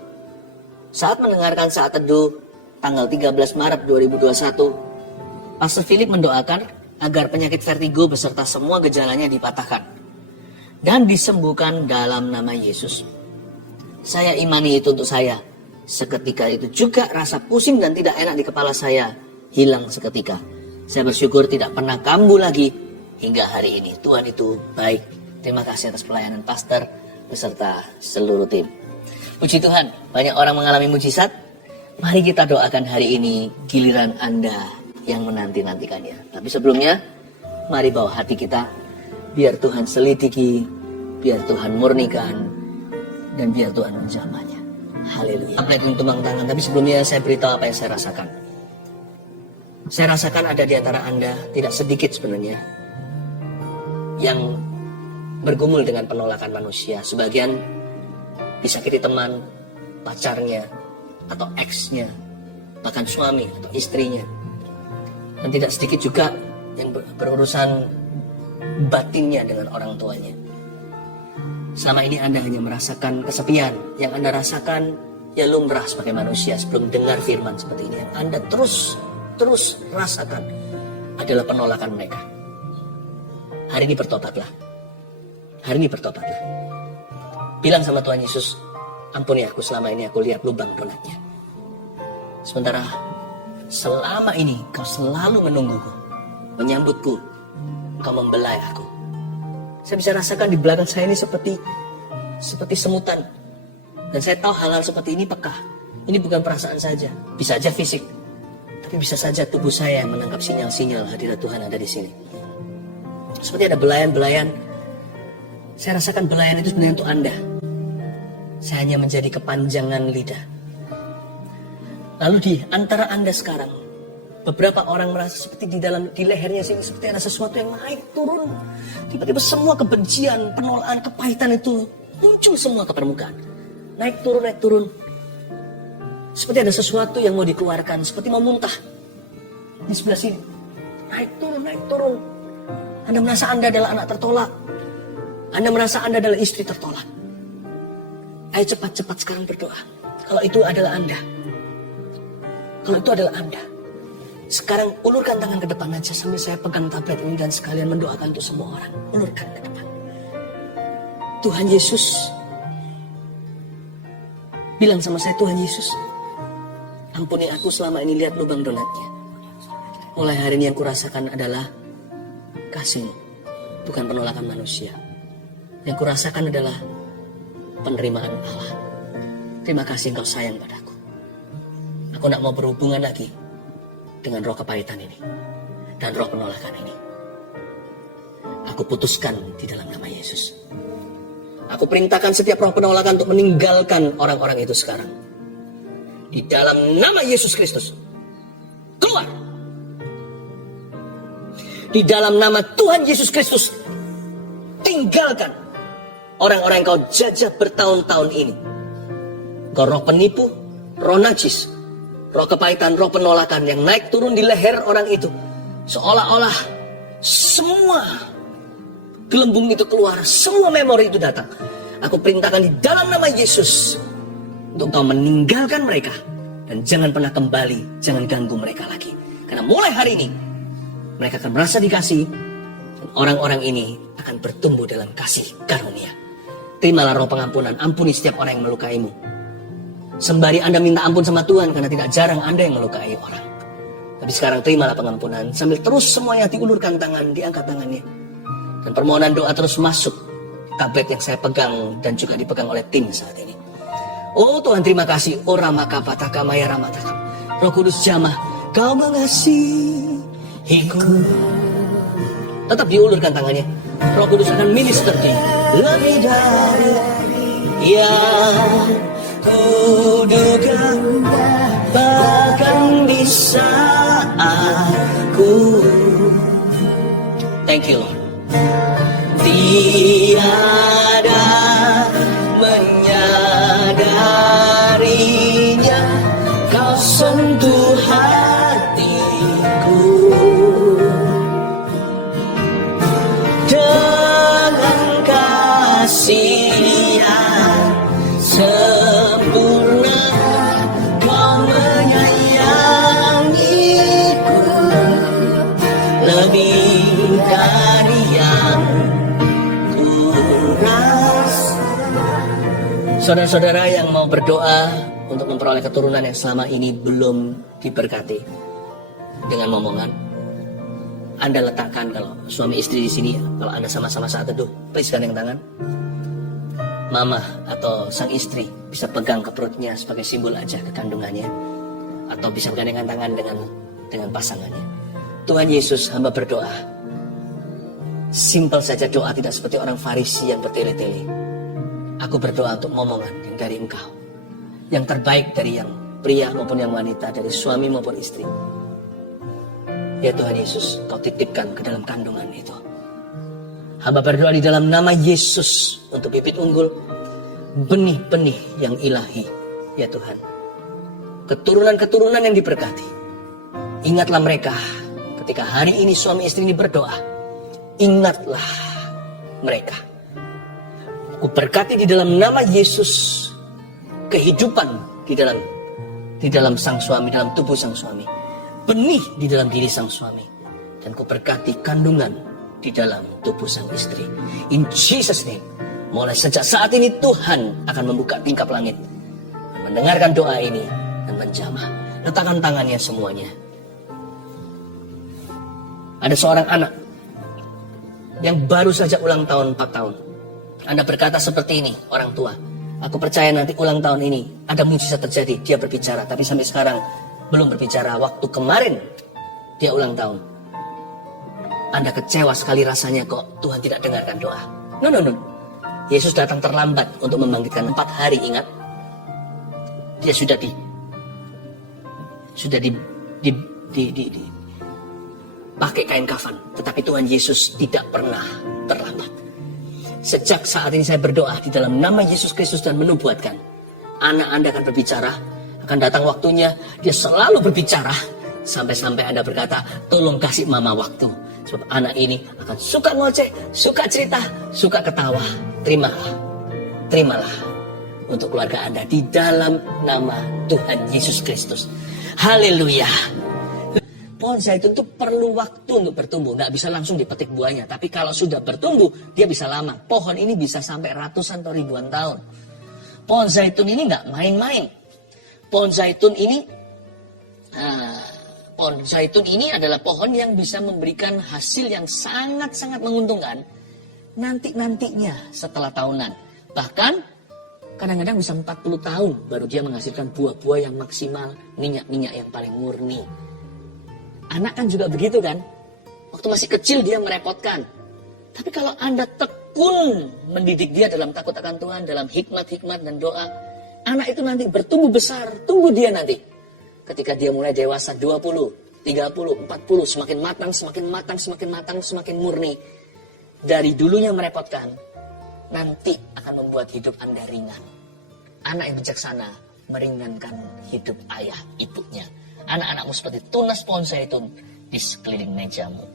Saat mendengarkan saat teduh tanggal 13 Maret 2021, Pastor Philip mendoakan agar penyakit vertigo beserta semua gejalanya dipatahkan dan disembuhkan dalam nama Yesus. Saya imani itu untuk saya. Seketika itu juga rasa pusing dan tidak enak di kepala saya hilang seketika. Saya bersyukur tidak pernah kambuh lagi hingga hari ini. Tuhan itu baik. Terima kasih atas pelayanan pastor beserta seluruh tim. Puji Tuhan, banyak orang mengalami mujizat. Mari kita doakan hari ini giliran Anda yang menanti-nantikannya. Tapi sebelumnya, mari bawa hati kita. Biar Tuhan selidiki, biar Tuhan murnikan, dan biar Tuhan menjamahnya. Haleluya. Apalagi untuk tembang tangan, tapi sebelumnya saya beritahu apa yang saya rasakan. Saya rasakan ada di antara Anda, tidak sedikit sebenarnya, yang bergumul dengan penolakan manusia. Sebagian disakiti teman, pacarnya, atau ex-nya, bahkan suami atau istrinya. Dan tidak sedikit juga yang berurusan batinnya dengan orang tuanya. Selama ini Anda hanya merasakan kesepian. Yang Anda rasakan ya lumrah sebagai manusia sebelum dengar firman seperti ini. Yang Anda terus rasakan adalah penolakan mereka. Hari ini bertobatlah. Hari ini bertobatlah. Bilang sama Tuhan Yesus, ampuni aku, selama ini aku lihat lubang donatnya. Sementara selama ini kau selalu menungguku, menyambutku, kau membelai aku. Saya bisa rasakan di belakang saya ini seperti semutan. Dan saya tahu hal-hal seperti ini peka. Ini bukan perasaan saja, bisa saja fisik. Tapi bisa saja tubuh saya yang menangkap sinyal-sinyal hadirat Tuhan ada di sini. Seperti ada belayan-belayan. Saya rasakan belayan itu sebenarnya untuk Anda. Saya hanya menjadi kepanjangan lidah. Lalu di antara Anda sekarang, beberapa orang merasa seperti di lehernya sini seperti ada sesuatu yang naik turun. Tiba-tiba semua kebencian, penolakan, kepahitan itu muncul semua ke permukaan. Naik turun. Seperti ada sesuatu yang mau dikeluarkan, seperti mau muntah. Di sebelah sini, naik turun. Anda merasa Anda adalah anak tertolak. Anda merasa Anda adalah istri tertolak. Ayo cepat-cepat sekarang berdoa. Kalau itu adalah Anda. Sekarang ulurkan tangan ke depan aja sambil saya pegang tablet ini dan sekalian mendoakan untuk semua orang. Ulurkan ke depan. Tuhan Yesus, bilang sama saya, Tuhan Yesus, ampuni aku selama ini lihat lubang donatnya. Mulai hari ini yang kurasakan adalah kasih-Mu, bukan penolakan manusia. Yang kurasakan adalah penerimaan Allah. Terima kasih Engkau sayang padaku. Aku tidak mau berhubungan lagi dengan roh kepahitan ini dan roh penolakan ini. Aku putuskan di dalam nama Yesus. Aku perintahkan setiap roh penolakan untuk meninggalkan orang-orang itu sekarang. Di dalam nama Yesus Kristus. Keluar. Di dalam nama Tuhan Yesus Kristus. Tinggalkan orang-orang yang kau jajah bertahun-tahun ini. Kau roh penipu, roh najis, roh kepahitan, roh penolakan yang naik turun di leher orang itu. Seolah-olah semua gelembung itu keluar, semua memori itu datang. Aku perintahkan di dalam nama Yesus untuk kau meninggalkan mereka. Dan jangan pernah kembali, jangan ganggu mereka lagi. Karena mulai hari ini, mereka akan merasa dikasihi. Dan orang-orang ini akan bertumbuh dalam kasih karunia. Terimalah roh pengampunan, ampuni setiap orang yang melukaimu. Sembari Anda minta ampun sama Tuhan, karena tidak jarang Anda yang melukai orang. Tapi sekarang terimalah pengampunan, sambil terus semuanya diulurkan tangan, diangkat tangannya. Dan permohonan doa terus masuk tablet yang saya pegang dan juga dipegang oleh tim saat ini. Oh Tuhan, terima kasih. Oh Ramaka Pataka Maya Ramataka. Roh Kudus jamah, Kau mengasihiku. Tetap diulurkan tangannya. Roh Kudus akan minister di lebih dari yang kuduga, bahkan di saatku. Thank you Lord. Tiada menyadarinya, Kau sentuh hatiku dengan kasih yang sempurna. Kau menyayangiku lebih dari yang saudara-saudara yang mau berdoa untuk memperoleh keturunan yang selama ini belum diberkati dengan momongan, Anda letakkan, kalau suami istri di sini, kalau Anda sama-sama saat teduh, please gandeng tangan. Mama atau sang istri bisa pegang ke perutnya sebagai simbol aja kekandungannya, atau bisa bergandengan tangan dengan pasangannya. Tuhan Yesus, hamba berdoa. Simpel saja doa, tidak seperti orang Farisi yang bertele-tele. Aku berdoa untuk momongan yang dari Engkau, yang terbaik dari yang pria maupun yang wanita, dari suami maupun istri. Ya Tuhan Yesus, Kau titipkan ke dalam kandungan itu. Hamba berdoa di dalam nama Yesus untuk bibit unggul, benih-benih yang ilahi. Ya Tuhan, keturunan-keturunan yang diberkati. Ingatlah mereka ketika hari ini suami istri ini berdoa. Ingatlah mereka. Ku berkati di dalam nama Yesus kehidupan di dalam sang suami, dalam tubuh sang suami, benih di dalam diri sang suami, dan ku berkati kandungan di dalam tubuh sang istri. In Jesus name, mulai sejak saat ini Tuhan akan membuka tingkap langit, mendengarkan doa ini dan menjamah. Letakkan tangannya semuanya. Ada seorang anak yang baru saja ulang tahun 4 tahun. Anda berkata seperti ini, orang tua, aku percaya nanti ulang tahun ini ada mujizat terjadi. Dia berbicara, tapi sampai sekarang belum berbicara. Waktu kemarin dia ulang tahun, Anda kecewa sekali rasanya kok Tuhan tidak dengarkan doa. No. Yesus datang terlambat untuk membangkitkan 4 hari, ingat. Dia sudah pakai kain kafan, tetapi Tuhan Yesus tidak pernah terlambat. Sejak saat ini saya berdoa di dalam nama Yesus Kristus dan menubuatkan, anak Anda akan berbicara, akan datang waktunya, dia selalu berbicara, sampai-sampai Anda berkata, tolong kasih mama waktu. Sebab anak ini akan suka ngoceh, suka cerita, suka ketawa. Terimalah untuk keluarga Anda di dalam nama Tuhan Yesus Kristus. Haleluya. Pohon zaitun itu perlu waktu untuk bertumbuh. Nggak bisa langsung dipetik buahnya. Tapi kalau sudah bertumbuh, dia bisa lama. Pohon ini bisa sampai ratusan atau ribuan tahun. Pohon zaitun ini nggak main-main. Pohon zaitun ini adalah pohon yang bisa memberikan hasil yang sangat-sangat menguntungkan nantinya setelah tahunan. Bahkan kadang-kadang bisa 40 tahun baru dia menghasilkan buah-buah yang maksimal, minyak-minyak yang paling murni. Anak kan juga begitu kan? Waktu masih kecil dia merepotkan. Tapi kalau Anda tekun mendidik dia dalam takut akan Tuhan, dalam hikmat-hikmat dan doa, anak itu nanti bertumbuh besar. Tunggu dia nanti. Ketika dia mulai dewasa 20, 30, 40, semakin matang, semakin murni. Dari dulunya merepotkan, nanti akan membuat hidup Anda ringan. Anak yang bijaksana meringankan hidup ayah ibunya. Anak-anakmu seperti tunas pohon zaitun di sekeliling mejamu.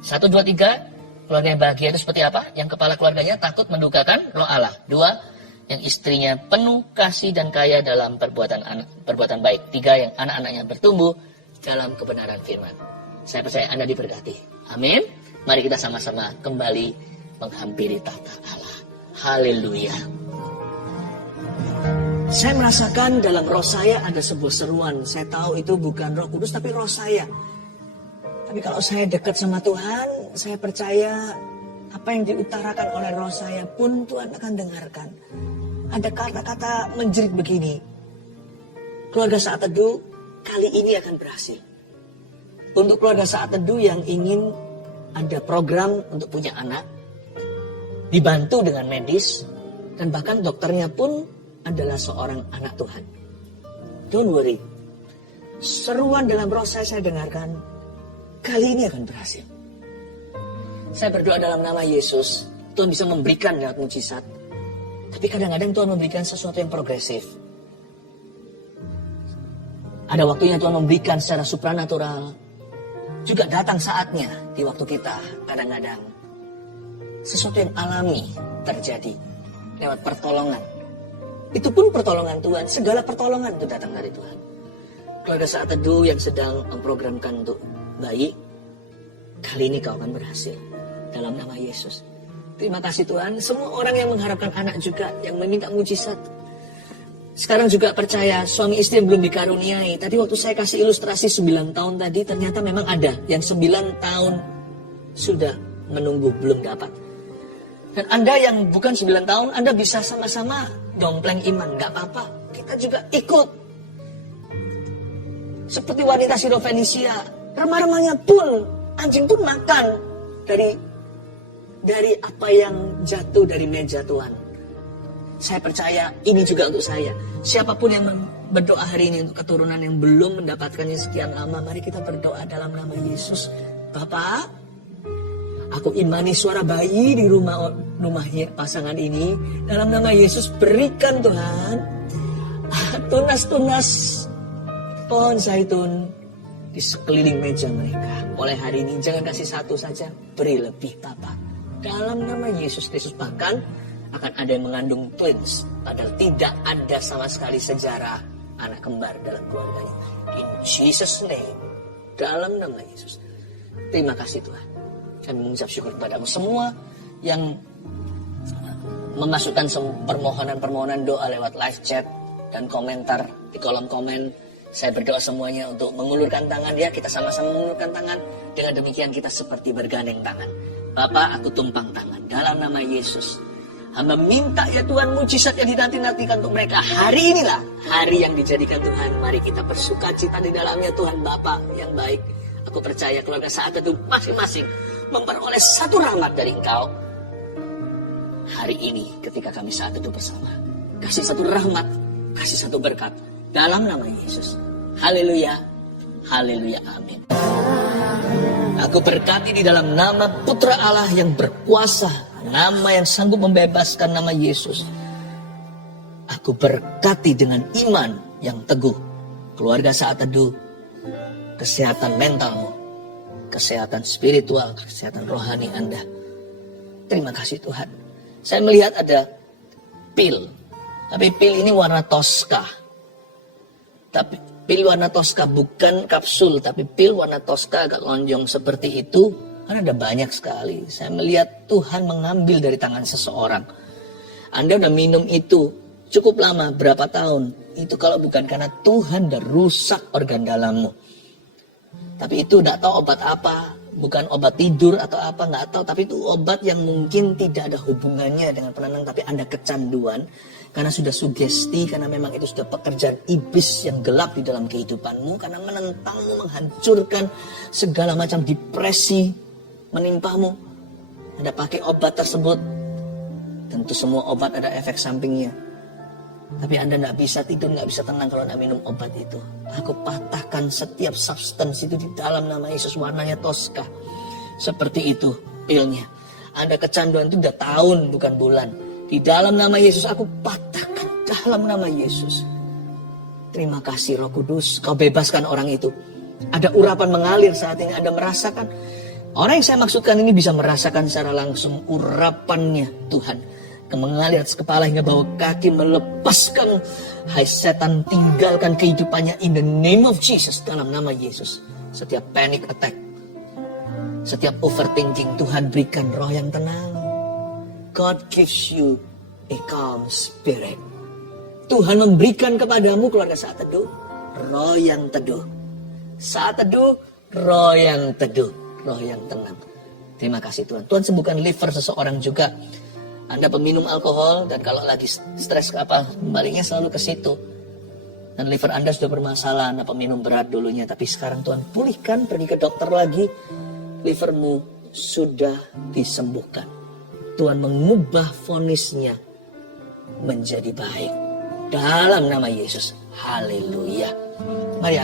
1, 2, 3, keluarga yang bahagia itu seperti apa? Yang kepala keluarganya takut mendukakan roh Allah. 2, yang istrinya penuh kasih dan kaya dalam perbuatan baik. 3, yang anak-anaknya bertumbuh dalam kebenaran firman. Saya percaya Anda diberkati. Amin. Mari kita sama-sama kembali menghampiri tahta Allah. Haleluya. Saya merasakan dalam roh saya ada sebuah seruan. Saya tahu itu bukan Roh Kudus tapi roh saya. Tapi kalau saya dekat sama Tuhan, saya percaya apa yang diutarakan oleh roh saya pun Tuhan akan dengarkan. Ada kata-kata menjerit begini. Keluarga Saat Teduh kali ini akan berhasil. Untuk keluarga Saat Teduh yang ingin ada program untuk punya anak, dibantu dengan medis, dan bahkan dokternya pun adalah seorang anak Tuhan. Don't worry. Seruan dalam roh saya dengarkan, kali ini akan berhasil. Saya berdoa dalam nama Yesus, Tuhan bisa memberikan lewat mujizat. Tapi kadang-kadang Tuhan memberikan sesuatu yang progresif. Ada waktunya Tuhan memberikan secara supranatural. Juga datang saatnya di waktu kita kadang-kadang sesuatu yang alami terjadi lewat pertolongan. Itu pun pertolongan Tuhan. Segala pertolongan itu datang dari Tuhan. Keluarga Saat Teduh yang sedang memprogramkan untuk bayi, kali ini kau akan berhasil. Dalam nama Yesus. Terima kasih Tuhan. Semua orang yang mengharapkan anak juga, yang meminta mujizat. Sekarang juga percaya suami istri yang belum dikaruniai. Tadi waktu saya kasih ilustrasi 9 tahun tadi, ternyata memang ada yang 9 tahun sudah menunggu belum dapat. Dan Anda yang bukan 9 tahun, Anda bisa sama-sama dompleng iman. Gak apa-apa, kita juga ikut. Seperti wanita Sirofenisia, remah-remahnya pun, anjing pun makan dari apa yang jatuh dari meja Tuhan. Saya percaya ini juga untuk saya. Siapapun yang berdoa hari ini untuk keturunan yang belum mendapatkannya sekian lama, mari kita berdoa dalam nama Yesus. Bapak, aku imani suara bayi di rumahnya pasangan ini. Dalam nama Yesus berikan Tuhan tunas-tunas pohon zaitun di sekeliling meja mereka. Mulai hari ini jangan kasih satu saja, beri lebih Bapak. Dalam nama Yesus Kristus, bahkan akan ada yang mengandung twins. Padahal tidak ada sama sekali sejarah anak kembar dalam keluarganya. In Jesus name, dalam nama Yesus. Terima kasih Tuhan. Kami mengucap syukur kepadamu semua yang memasukkan permohonan-permohonan doa lewat live chat dan komentar di kolom komen. Saya berdoa semuanya untuk mengulurkan tangan ya. Kita sama-sama mengulurkan tangan. Dengan demikian kita seperti bergandeng tangan. Bapak, aku tumpang tangan dalam nama Yesus. Hamba minta ya Tuhan mujizat yang dinanti-nantikan untuk mereka. Hari inilah hari yang dijadikan Tuhan. Mari kita bersuka cita di dalamnya Tuhan Bapa yang baik. Aku percaya keluarga Saat Teduh masing-masing memperoleh satu rahmat dari Engkau. Hari ini ketika kami Saat Teduh bersama. Kasih satu rahmat, kasih satu berkat. Dalam nama Yesus. Haleluya. Haleluya. Amin. Aku berkati di dalam nama Putra Allah yang berkuasa. Nama yang sanggup membebaskan, nama Yesus. Aku berkati dengan iman yang teguh. Keluarga Saat Teduh. Kesehatan mentalmu. Kesehatan spiritual. Kesehatan rohani Anda. Terima kasih Tuhan. Saya melihat ada pil. Tapi pil ini warna toska. Tapi pil warna Tosca, bukan kapsul, tapi pil warna Tosca agak lonjong seperti itu, kan ada banyak sekali. Saya melihat Tuhan mengambil dari tangan seseorang. Anda udah minum itu cukup lama, berapa tahun, itu kalau bukan karena Tuhan udah rusak organ dalammu. Tapi itu tidak tahu obat apa, bukan obat tidur atau apa, nggak tahu. Tapi itu obat yang mungkin tidak ada hubungannya dengan penenang, tapi Anda kecanduan karena sudah sugesti, karena memang itu sudah pekerjaan iblis yang gelap di dalam kehidupanmu, karena menentangmu, menghancurkan segala macam depresi menimpamu. Anda pakai obat tersebut, tentu semua obat ada efek sampingnya. Tapi Anda tidak bisa tidur, tidak bisa tenang kalau Anda minum obat itu. Aku patahkan setiap substance itu di dalam nama Yesus, warnanya Tosca. Seperti itu pilnya. Anda kecanduan itu udah tahun bukan bulan. Di dalam nama Yesus aku patahkan dalam nama Yesus. Terima kasih Roh Kudus, kau bebaskan orang itu. Ada urapan mengalir saat ini, Anda merasakan. Orang yang saya maksudkan ini bisa merasakan secara langsung urapannya Tuhan. Mengalir atas kepala hingga bawah kaki, melepaskan. Hai setan, tinggalkan kehidupannya in the name of Jesus, dalam nama Yesus. Setiap panic attack, setiap overthinking, Tuhan berikan roh yang tenang. God gives you a calm spirit. Tuhan memberikan kepadamu, keluarga Saat Teduh, roh yang teduh. Saat Teduh, roh yang teduh, roh yang tenang. Terima kasih Tuhan. Tuhan sembuhkan liver seseorang juga. Anda peminum alkohol, dan kalau lagi stres apa, baliknya selalu ke situ. Dan liver Anda sudah bermasalah, Anda peminum berat dulunya. Tapi sekarang Tuhan pulihkan, pergi ke dokter lagi. Livermu sudah disembuhkan. Tuhan mengubah vonisnya menjadi baik. Dalam nama Yesus. Haleluya. Mari